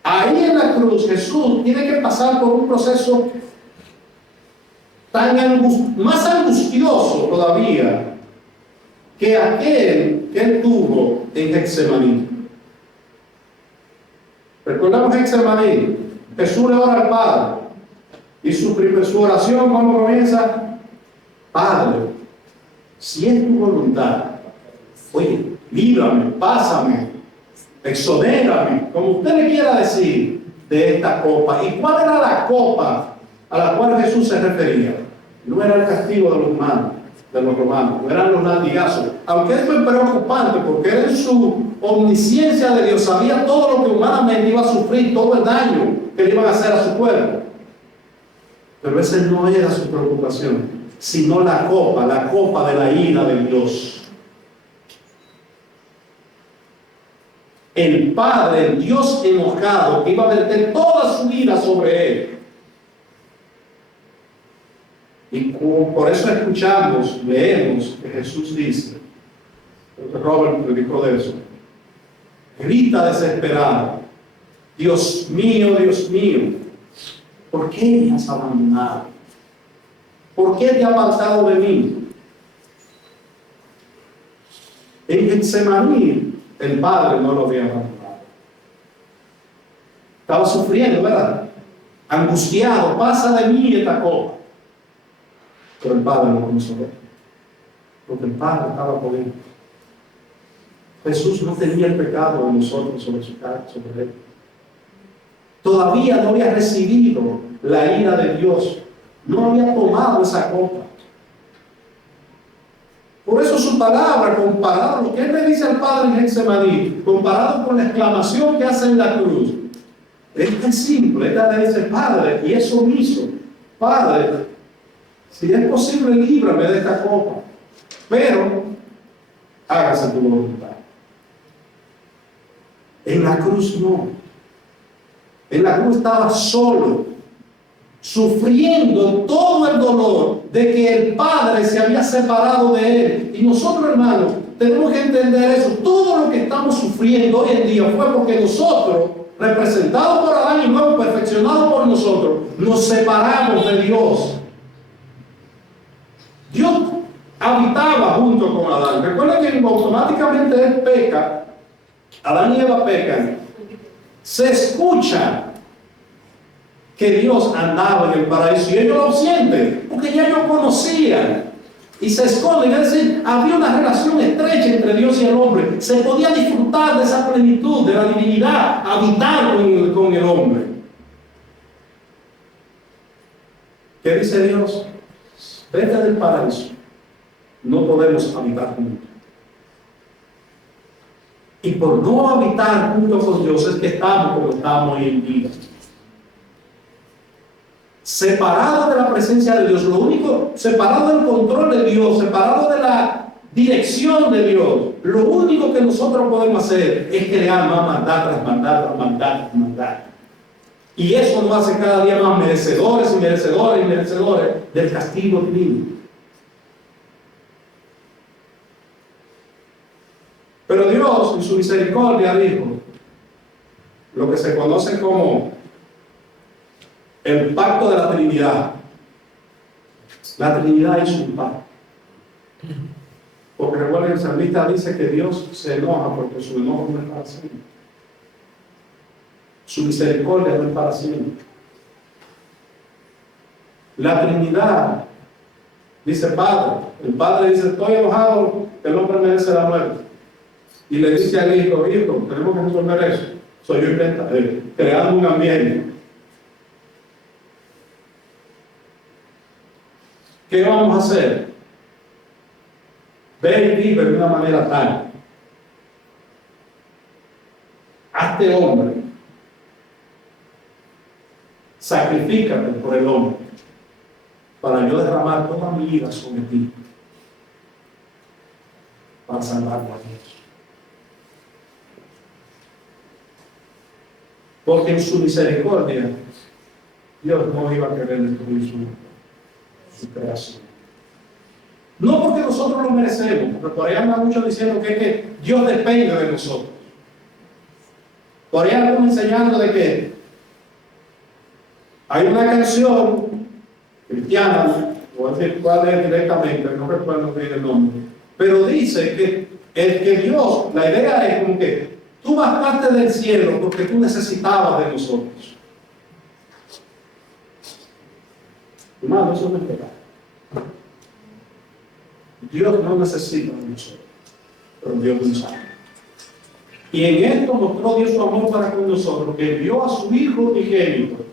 Ahí en la cruz Jesús tiene que pasar por un proceso más angustioso todavía que aquel que Él tuvo en Getsemaní. ¿Recordamos Getsemaní? Jesús le ora al Padre y su oración, ¿cómo comienza? Padre, si es tu voluntad, oye, líbrame, pásame, exonérame, como usted le quiera decir, de esta copa. ¿Y cuál era la copa a la cual Jesús se refería? No era el castigo de los romanos, no eran los latigazos. Aunque esto es preocupante, porque Él en su omnisciencia de Dios sabía todo lo que humanamente iba a sufrir, todo el daño que le iban a hacer a su cuerpo. Pero esa no era su preocupación, sino la copa de la ira de Dios. El Padre, el Dios enojado, que iba a verter toda su ira sobre Él. Y por eso escuchamos, leemos que Jesús dice, Robert predicó de eso, grita desesperado, Dios mío, ¿por qué me has abandonado? ¿Por qué te has apartado de mí? En Getsemaní, el Padre no lo había abandonado. Estaba sufriendo, ¿verdad? Angustiado, pasa de mí esta copa. Pero el Padre no comenzó a ver, porque el Padre estaba con él. Jesús no tenía el pecado de nosotros sobre su cara, sobre él. Todavía no había recibido la ira de Dios, no había tomado esa copa. Por eso su palabra, comparado lo que él le dice al Padre en Getsemaní, comparado con la exclamación que hace en la cruz, es tan simple. Ella le dice: Padre, y eso mismo, Padre, si es posible, líbrame de esta copa, pero hágase tu voluntad. En la cruz no. En la cruz estaba solo, sufriendo todo el dolor de que el Padre se había separado de él. Y nosotros, hermanos, tenemos que entender eso. Todo lo que estamos sufriendo hoy en día fue porque nosotros, representados por Adán y luego perfeccionados por nosotros, nos separamos de Dios. Dios habitaba junto con Adán. Recuerda que automáticamente él peca, Adán y Eva pecan. Se escucha que Dios andaba en el paraíso y ellos lo sienten, porque ya ellos conocían y se esconden. Es decir, había una relación estrecha entre Dios y el hombre. Se podía disfrutar de esa plenitud, de la divinidad, habitar con el hombre. ¿Qué dice Dios? Vete del paraíso, no podemos habitar juntos. Y por no habitar junto con Dios es que estamos como estamos hoy en día. Separados de la presencia de Dios, lo único, separados del control de Dios, separados de la dirección de Dios, lo único que nosotros podemos hacer es crear más maldad tras maldad, tras maldad, tras maldad. Y eso nos hace cada día más merecedores y merecedores y merecedores del castigo divino. Pero Dios, en su misericordia, dijo lo que se conoce como el pacto de la Trinidad. La Trinidad hizo un pacto. Porque recuerden, el salmista dice que Dios se enoja porque su enojo no es para siempre. Su misericordia no es para siempre. La Trinidad dice Padre. El Padre dice: estoy enojado, el hombre merece la muerte. Y le dice al hijo: hijo, tenemos que resolver eso. Soy yo creando un ambiente. ¿Qué vamos a hacer? Ve y vive de una manera tal. Hazte hombre. Sacrifícate por el hombre, para yo derramar toda mi vida sobre ti, para salvarlo a Dios. Porque en su misericordia Dios no iba a querer destruir su creación. No porque nosotros lo merecemos, porque por ahí andan muchos diciendo que Dios depende de nosotros. Por ahí andan enseñando de que hay una canción cristiana, voy a decir cuál es directamente, no recuerdo bien el nombre, pero dice que Dios, la idea es como que tú bajaste del cielo porque tú necesitabas de nosotros. Hermano, eso no es verdad. Dios no necesita de nosotros, pero Dios nos ama. Y en esto mostró Dios su amor para con nosotros, que envió a su Hijo unigénito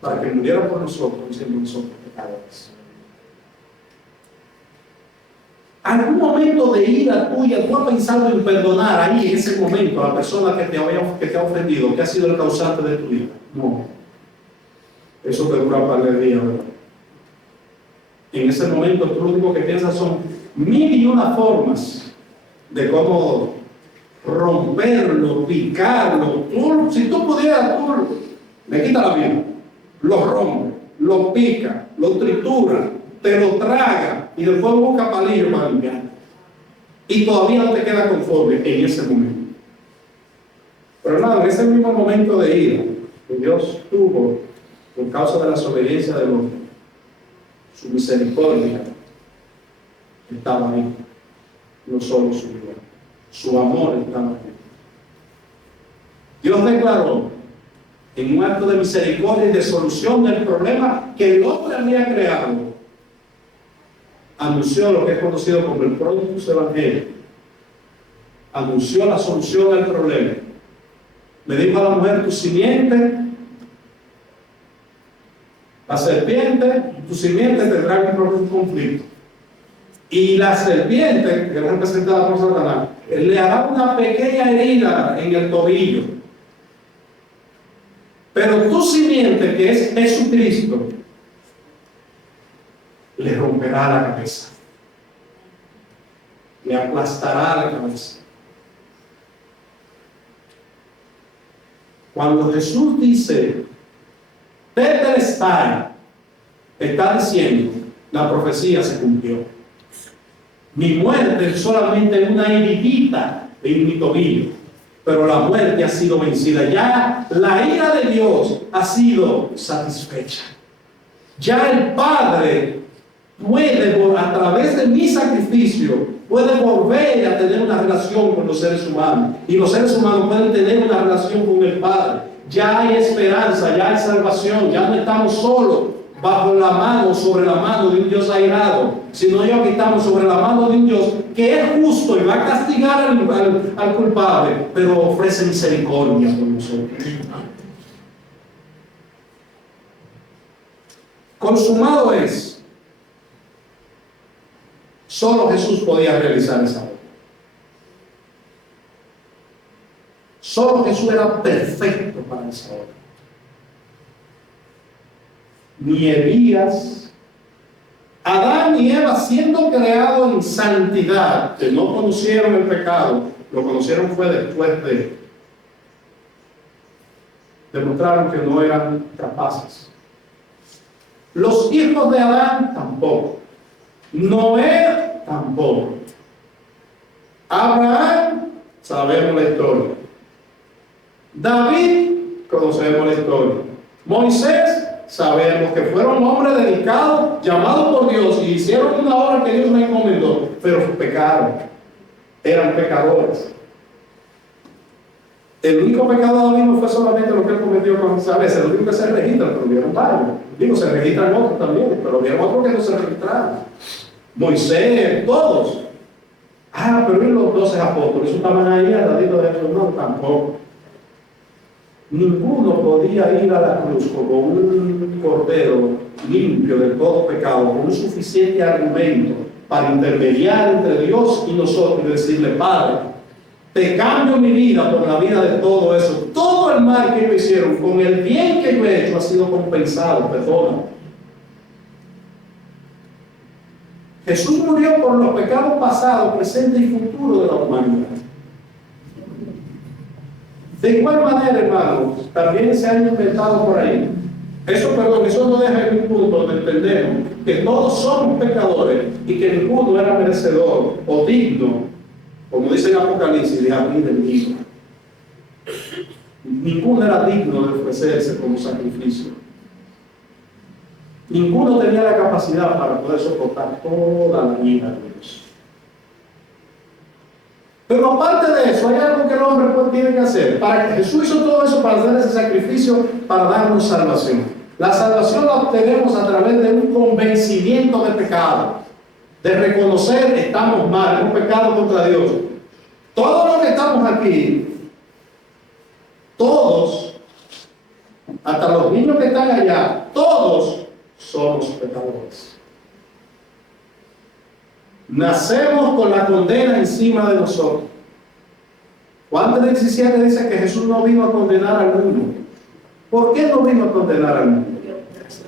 para que muriera por nosotros, siendo nosotros pecadores. ¿Algún momento de ira tuya tú has pensado en perdonar ahí en ese momento a la persona que te ha ofendido, que ha sido el causante de tu ira? No. Eso te dura un par de días, ¿verdad? En ese momento tú lo único que piensas son 1001 formas de cómo romperlo, picarlo. Si tú pudieras, tú le quitas la vida, lo rompe, lo pica, lo tritura, te lo traga y después busca palillo para limpiar. Y todavía no te queda conforme en ese momento. Pero nada, en ese mismo momento de ira que Dios tuvo por causa de la desobediencia del hombre, su misericordia estaba ahí, no solo su vida, su amor estaba ahí. Dios declaró en un acto de misericordia y de solución del problema que el hombre había creado, anunció lo que es conocido como el Productus Evangelii. Anunció la solución al problema. Le dijo a la mujer: tu simiente, la serpiente, tu simiente tendrá un conflicto. Y la serpiente, que es representada por Satanás, le hará una pequeña herida en el tobillo. Pero tu simiente, que es Jesucristo, le romperá la cabeza. Le aplastará la cabeza. Cuando Jesús dice Tetelestai, está diciendo, la profecía se cumplió. Mi muerte es solamente una heridita en mi tobillo, pero la muerte ha sido vencida. Ya la ira de Dios ha sido satisfecha. Ya el Padre puede, a través de mi sacrificio, puede volver a tener una relación con los seres humanos. Y los seres humanos pueden tener una relación con el Padre. Ya hay esperanza, ya hay salvación, ya no estamos solos bajo la mano, sobre la mano de un Dios airado, sino ya que estamos sobre la mano de un Dios que es justo y va a castigar al culpable, pero ofrece misericordia por nosotros. Consumado es. Solo Jesús podía realizar esa obra. Solo Jesús era perfecto para esa obra. Ni Elías, Adán y Eva, siendo creados en santidad, que no conocieron el pecado, lo conocieron fue después de demostraron que no eran capaces. Los hijos de Adán tampoco. Noé tampoco. Abraham, sabemos la historia. David, conocemos la historia. Moisés, sabemos que fueron hombres dedicados, llamados por Dios, y hicieron una obra que Dios les encomendó, pero pecaron. Eran pecadores. El único pecado de David no fue solamente lo que él cometió con Isabel, el único que se registra, pero vieron varios. Digo, se registran otros también, pero vieron otros que no se registraron. Moisés, todos. Pero ¿y los 12 apóstoles? ¿Eso estaban ahí al ladito de ellos? No, tampoco. Ninguno podía ir a la cruz como un cordero limpio de todo pecado, con un suficiente argumento para intermediar entre Dios y nosotros y decirle: Padre, te cambio mi vida por la vida de todo eso. Todo el mal que ellos hicieron, con el bien que yo he hecho, ha sido compensado. Perdona. Jesús murió por los pecados pasados, presentes y futuros de la humanidad. De igual manera, hermanos, también se han inventado por ahí. Eso no deja en un punto donde entendemos que todos somos pecadores y que ninguno era merecedor o digno, como dice en Apocalipsis, de abrir el libro. Ninguno era digno de ofrecerse como sacrificio. Ninguno tenía la capacidad para poder soportar toda la ira de Dios. Pero aparte de eso, hay algo que el hombre tiene que hacer. Jesús hizo todo eso para hacer ese sacrificio, para darnos salvación. La salvación la obtenemos a través de un convencimiento de pecado, de reconocer que estamos mal, hemos pecado contra Dios. Todos los que estamos aquí, todos, hasta los niños que están allá, todos somos pecadores. Nacemos con la condena encima de nosotros. Juan 3:17 dice que Jesús no vino a condenar al mundo. ¿Por qué no vino a condenar al mundo?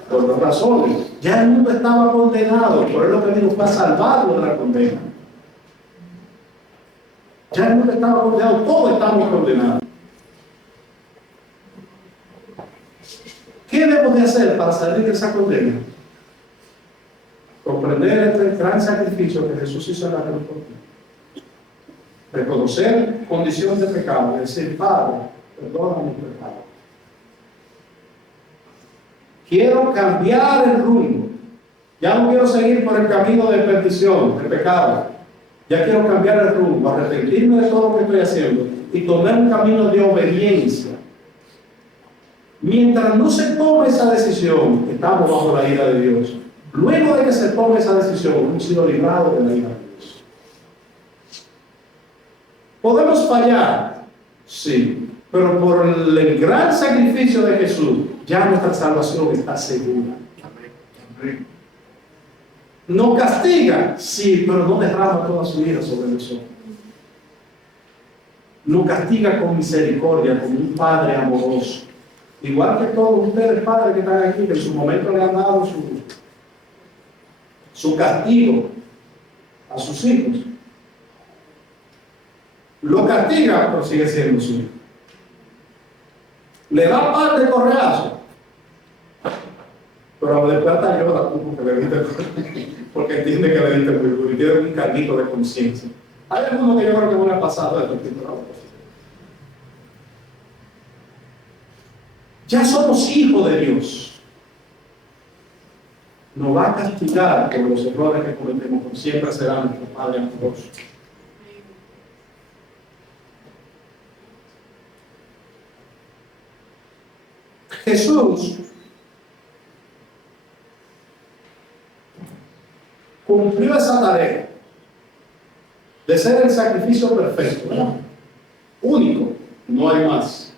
Por dos razones. Ya el mundo estaba condenado, por eso lo que vino fue a salvarlo de la condena. Ya el mundo estaba condenado, todos estamos condenados. ¿Qué debemos de hacer para salir de esa condena? Comprender este gran sacrificio que Jesús hizo en la cruz por ti. Reconocer condición de pecado y decir: Padre, perdona mis pecados. Quiero cambiar el rumbo. Ya no quiero seguir por el camino de perdición, de pecado. Ya quiero cambiar el rumbo, arrepentirme de todo lo que estoy haciendo y tomar un camino de obediencia. Mientras no se tome esa decisión, estamos bajo la ira de Dios. Luego de que se tome esa decisión, hemos sido librados de la ira de Dios. ¿Podemos fallar? Sí. Pero por el gran sacrificio de Jesús, ya nuestra salvación está segura. ¿Nos castiga? Sí, pero no derrama toda su ira sobre nosotros. Nos castiga con misericordia, como un Padre amoroso. Igual que todos ustedes, padres que están aquí, que en su momento le han dado su castigo a sus hijos. Lo castiga, pero sigue siendo su hijo. Le da par de correazos, pero después hasta llora tú porque le diste, porque entiende que le diste muy duro y tiene un carguito de conciencia. Hay algunos que yo creo que no le ha pasado esto, ya somos hijos de Dios. Nos va a castigar por los errores que cometemos, pero siempre será nuestro Padre amoroso. Jesús cumplió esa tarea de ser el sacrificio perfecto, ¿verdad? Único, no hay más.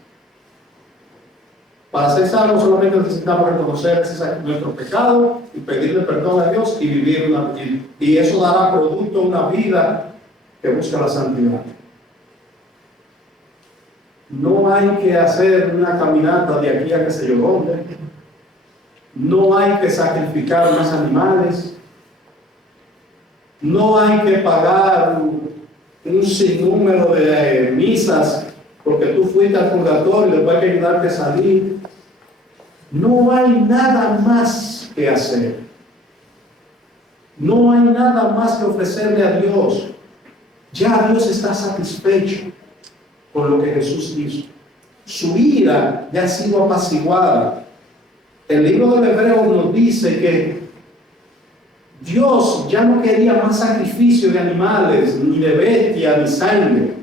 Para ser salvos solamente necesitamos reconocer nuestro pecado y pedirle perdón a Dios y vivir una vida. Y eso dará producto a una vida que busca la santidad. No hay que hacer una caminata de aquí a que se yo dónde. No hay que sacrificar más animales. No hay que pagar un sinnúmero de misas porque tú fuiste al purgatorio y después hay que ayudarte a salir. No hay nada más que hacer. No hay nada más que ofrecerle a Dios. Ya Dios está satisfecho con lo que Jesús hizo. Su ira ya ha sido apaciguada. El libro del Hebreo nos dice que Dios ya no quería más sacrificio de animales, ni de bestias, ni sangre,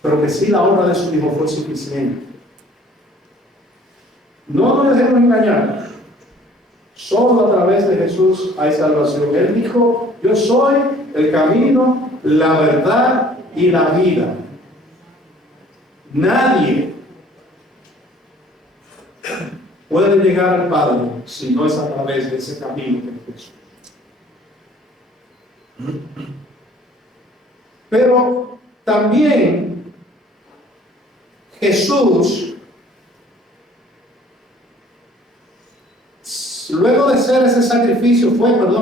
pero que sí la obra de su Hijo fue suficiente. No nos dejemos engañar. Solo a través de Jesús hay salvación. Él dijo: yo soy el camino, la verdad y la vida. Nadie puede llegar al Padre si no es a través de ese camino que es Jesús. Pero también Jesús, luego de ser ese sacrificio,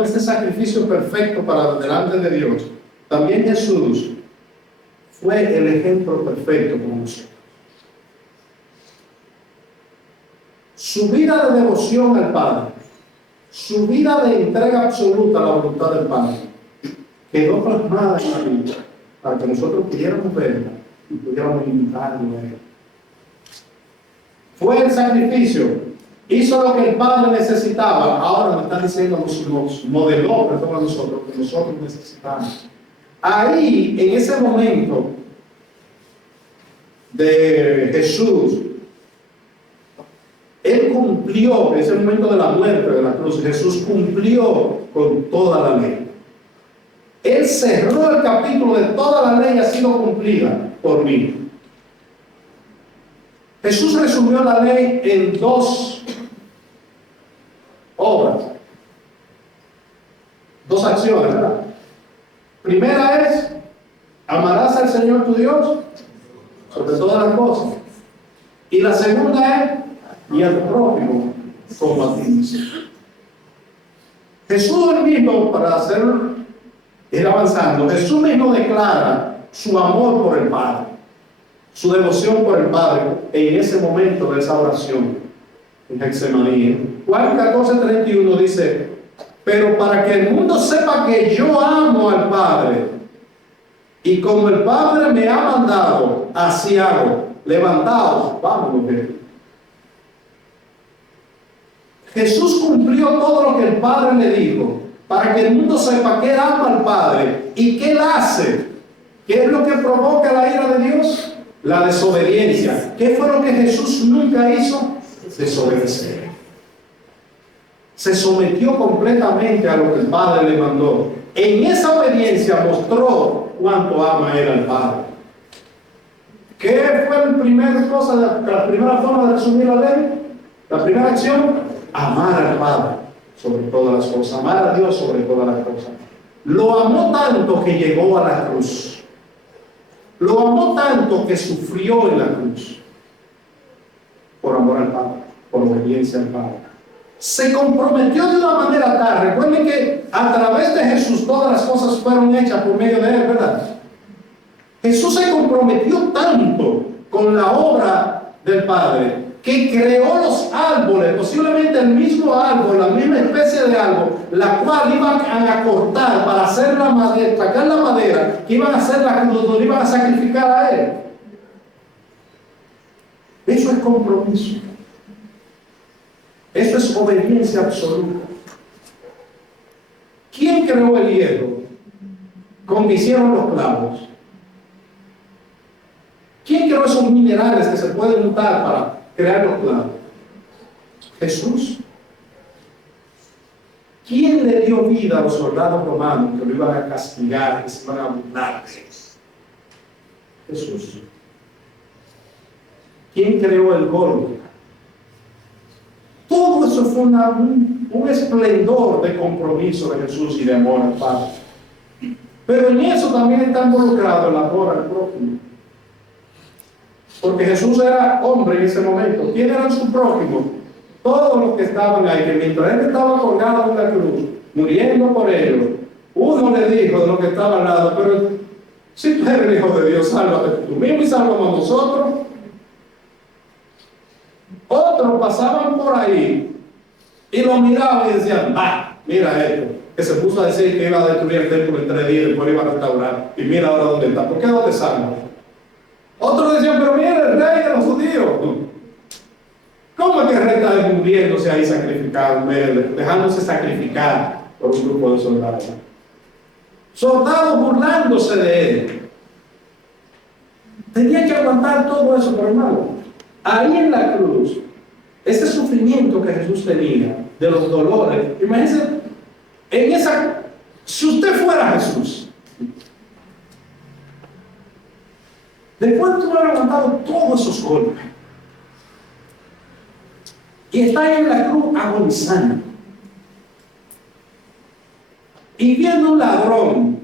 ese sacrificio perfecto para delante de Dios, también Jesús fue el ejemplo perfecto para nosotros. Su vida de devoción al Padre, su vida de entrega absoluta a la voluntad del Padre, quedó plasmada en la Biblia para que nosotros pudiéramos verla y pudiéramos imitarlo a Él. Fue el sacrificio, hizo lo que el Padre necesitaba. Ahora nos está diciendo, nos modeló a nosotros lo que nosotros necesitamos. Ahí, en ese momento de Jesús, Él cumplió, en ese momento de la muerte de la cruz, Jesús cumplió con toda la ley. Él cerró el capítulo de toda la ley ha sido cumplida por mí. Jesús resumió la ley en dos obras, dos acciones, ¿verdad? Primera es: amarás al Señor tu Dios sobre todas las cosas. Y la segunda es: y al prójimo como a ti mismo. Jesús mismo, para ir avanzando, Jesús mismo declara su amor por el Padre, su devoción por el Padre en ese momento de esa oración en Getsemaní. Juan 14:31 dice: pero para que el mundo sepa que yo amo al Padre, y como el Padre me ha mandado, así hago. Levantaos, vamos, mujer. Jesús cumplió todo lo que el Padre le dijo, para que el mundo sepa que Él ama al Padre y que Él hace. ¿Qué es lo que provoca la ira de Dios? la desobediencia. ¿Qué fue lo que Jesús nunca hizo? Desobedecer. Se sometió completamente a lo que el Padre le mandó. En esa obediencia mostró cuánto ama él al Padre. ¿Qué fue la primera cosa, la primera forma de resumir la ley? La primera acción, amar al Padre sobre todas las cosas, amar a Dios sobre todas las cosas. Lo amó tanto que llegó a la cruz. Lo amó tanto que sufrió en la cruz. Por amor al Padre, por obediencia al Padre. Se comprometió de una manera tal. Recuerden que a través de Jesús todas las cosas fueron hechas por medio de él, ¿verdad? Jesús se comprometió tanto con la obra del Padre que creó los árboles, posiblemente el mismo árbol, la misma especie de árbol, la cual iban a cortar para hacer la madera, sacar la madera, que iban a hacer la cruz, donde iban a sacrificar a él. Eso es compromiso. Eso es obediencia absoluta. ¿Quién creó el hierro con que hicieron los clavos? ¿Quién creó esos minerales que se pueden untar para crear los clavos? Jesús. ¿Quién le dio vida a los soldados romanos que lo iban a castigar, que se iban a burlar de él? Jesús. ¿Quién creó el golpe? Todo eso fue un esplendor de compromiso de Jesús y de amor al Padre. Pero en eso también está involucrado el amor al prójimo. Porque Jesús era hombre en ese momento. ¿Quién era su prójimo? Todos los que estaban ahí, que mientras él estaba colgado en la cruz, muriendo por ellos, uno le dijo de los que estaban al lado, pero si tú eres el Hijo de Dios, sálvate tú mismo y sálvame a nosotros. Otros pasaban por ahí y lo miraban y decían, mira esto, que se puso a decir que iba a destruir el templo en 3 días y después iba a restaurar, y mira ahora dónde está. ¿Por qué no te salva? Otros decían, pero mira el rey de los judíos. ¿Cómo es que el rey está muriéndose ahí sacrificado, dejándose sacrificar por un grupo de soldados? Soldados burlándose de él. Tenía que aguantar todo eso, pero hermano, ahí en la cruz, ese sufrimiento que Jesús tenía, de los dolores, imagínense, si usted fuera Jesús, después de haber aguantado todos esos golpes, y está ahí en la cruz agonizando, y viendo un ladrón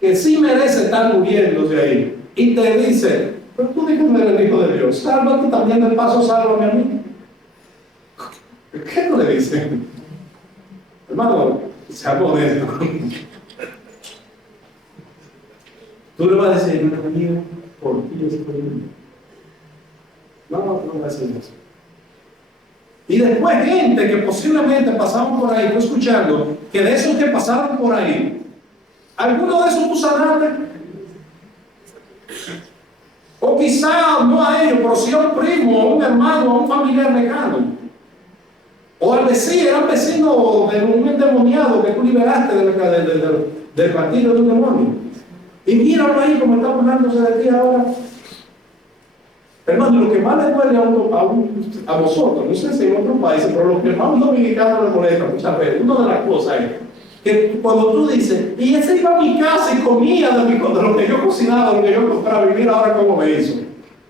que sí merece estar muriéndose ahí, y te dice, pero tú dices que eres el Hijo de Dios, sálvate también del paso, sálvame a mí. ¿Qué no le dicen? Hermano, sea modesto. Tú le vas a decir, hermano mío, por ti estoy vivo. No va a decir eso. Y después gente que posiblemente pasaban por ahí, estoy escuchando, que de esos que pasaron por ahí, alguno de esos tú sanaste. O quizá no a ellos, pero sí a un primo, a un hermano, a un familiar lejano. O al vecino, era un vecino de un endemoniado que tú liberaste del partido de un demonio. Y míralo ahí como está burlándose de ti ahora. Hermano, lo que más le duele a vosotros, no sé si en otros países, pero lo que más a un dominicano le molesta muchas veces, una de las cosas es que cuando tú dices, y ese iba a mi casa y comía de lo que yo cocinaba, de lo que yo compraba, y mira ahora cómo me hizo.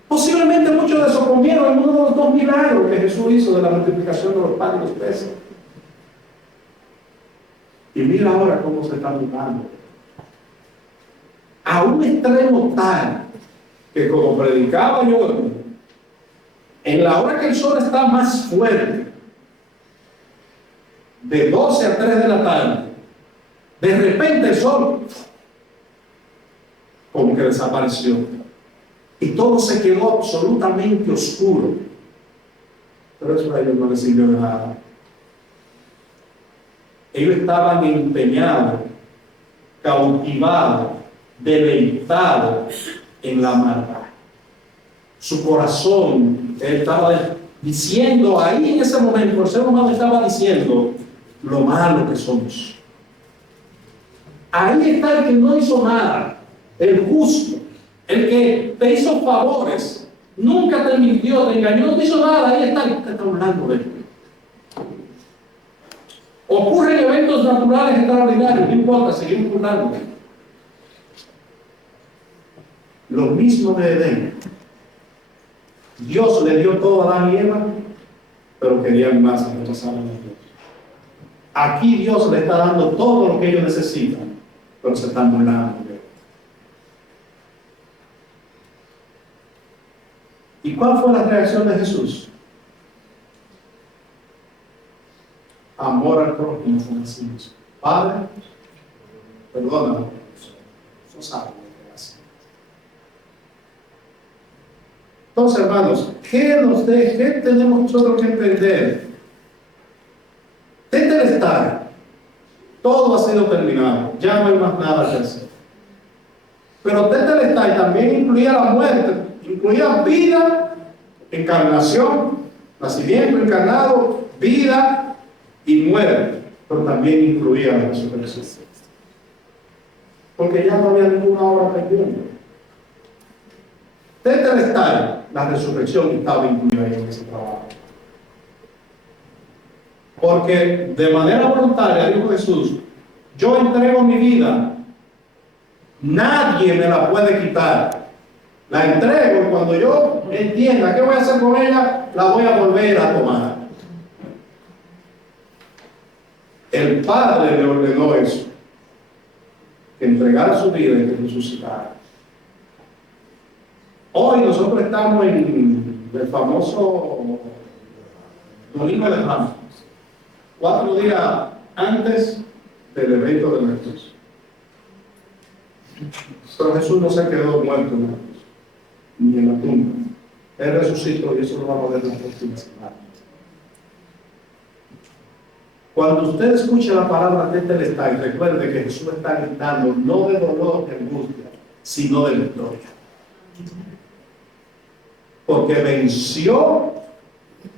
Posiblemente muchos de esos comieron en uno de los 2 milagros que Jesús hizo de la multiplicación de los panes y los peces. Y mira ahora cómo se está burlando. A un extremo tal que, como predicaba yo, en la hora que el sol está más fuerte, de 12 a 3 de la tarde, de repente el sol como que desapareció y todo se quedó absolutamente oscuro. Pero eso a ellos no les sirvió de nada. Ellos estaban empeñados, cautivados, deleitados en la maldad. Su corazón, él estaba diciendo ahí en ese momento, el ser humano estaba diciendo lo malo que somos. Ahí está el que no hizo nada, el justo, el que te hizo favores, nunca te mintió, te engañó, no te hizo nada, ahí está, y te está hablando de él. Ocurren eventos naturales extraordinarios, no importa, seguimos burlando. Lo mismo de Edén. Dios le dio todo a Adán y Eva, pero querían más, rechazaron a Dios. Aquí Dios le está dando todo lo que ellos necesitan, pero se están burlando de él. ¿Y cuál fue la reacción de Jesús? Amor al prójimo, como decimos. Padre, perdóname, eso sabe lo que hace. Entonces, hermanos, ¿qué tenemos nosotros que entender? Tetelestai, todo ha sido terminado, ya no hay más nada que hacer. Pero Tetelestai también incluía la muerte, incluía vida, encarnación, nacimiento encarnado, vida y muerte, pero también incluía la resurrección. Porque ya no había ninguna obra pendiente. Tetelestai, la resurrección estaba incluida en ese trabajo. Porque de manera voluntaria, dijo Jesús, yo entrego mi vida, nadie me la puede quitar. La entrego y cuando yo entienda qué voy a hacer con ella, la voy a volver a tomar. El Padre le ordenó eso, que entregara su vida y que resucitara. Hoy nosotros estamos en el famoso Domingo de Ramos, 4 días antes del evento de la cruz. Pero Jesús no se quedó muerto en la cruz, ni en la tumba. Él resucitó y eso lo vamos a ver en la próxima semana. Cuando usted escuche la palabra Tetelestai, recuerde que Jesús está gritando no de dolor, de angustia, sino de victoria. Porque venció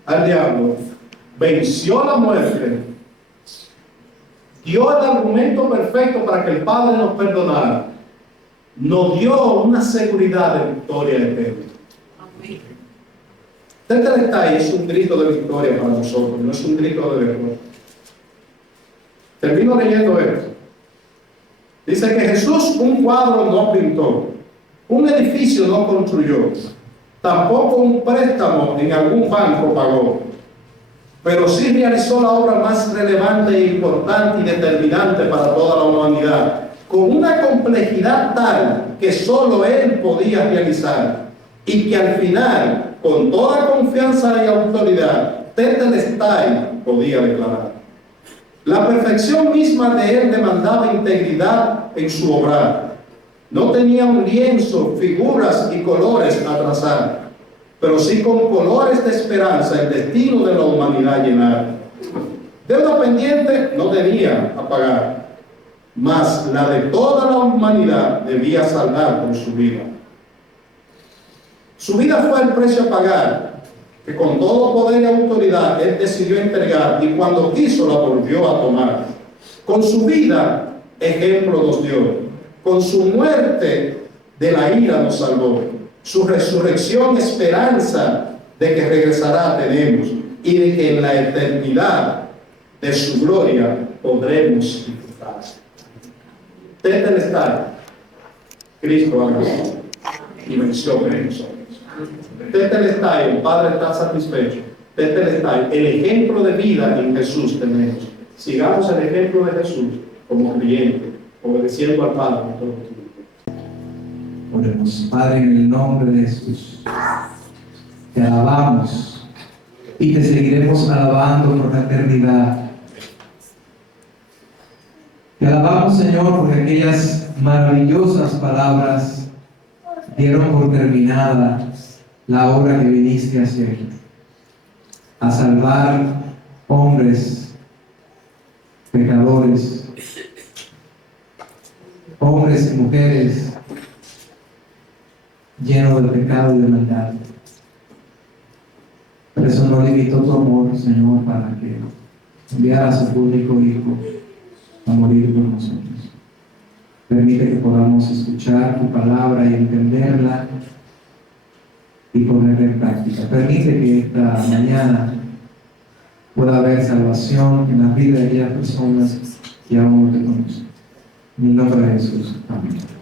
al diablo, venció la muerte, dio el argumento perfecto para que el Padre nos perdonara, nos dio una seguridad de victoria eterna. Tetelestai es un grito de victoria para nosotros, no es un grito de derrota. Termino leyendo esto. Dice que Jesús un cuadro no pintó, un edificio no construyó, tampoco un préstamo en algún banco pagó, pero sí realizó la obra más relevante e importante y determinante para toda la humanidad, con una complejidad tal que solo Él podía realizar, y que al final, con toda confianza y autoridad, Tetelestai podía declarar. La perfección misma de Él demandaba integridad en su obrar. No tenía un lienzo, figuras y colores a trazar, pero sí con colores de esperanza el destino de la humanidad llenar. Deuda pendiente no tenía a pagar, mas la de toda la humanidad debía saldar con su vida. Su vida fue el precio a pagar, que con todo poder y autoridad Él decidió entregar, y cuando quiso la volvió a tomar. Con su vida, ejemplo nos dio. Con su muerte, de la ira nos salvó. Su resurrección, esperanza de que regresará tenemos, y de que en la eternidad de su gloria podremos disfrutar. Tetelestai, Cristo ha ganado y venció por nosotros. Tetelestai, el Padre está satisfecho. Tetelestai, el ejemplo de vida en Jesús tenemos. Sigamos el ejemplo de Jesús como creyente, obedeciendo al Padre en todo tiempo. Oremos. Padre, en el nombre de Jesús, te alabamos y te seguiremos alabando por la eternidad. Te alabamos, Señor, porque aquellas maravillosas palabras dieron por terminada la obra que viniste a hacer, a salvar hombres pecadores, hombres y mujeres llenos de pecado y de maldad. Pero eso no limitó tu amor, Señor, para que enviaras a tu único Hijo a morir por nosotros. Permite que podamos escuchar tu palabra y entenderla y ponerla en práctica. Permite que esta mañana pueda haber salvación en la vida de aquellas personas que aún no te conocen. En el nombre de Jesús. Amén.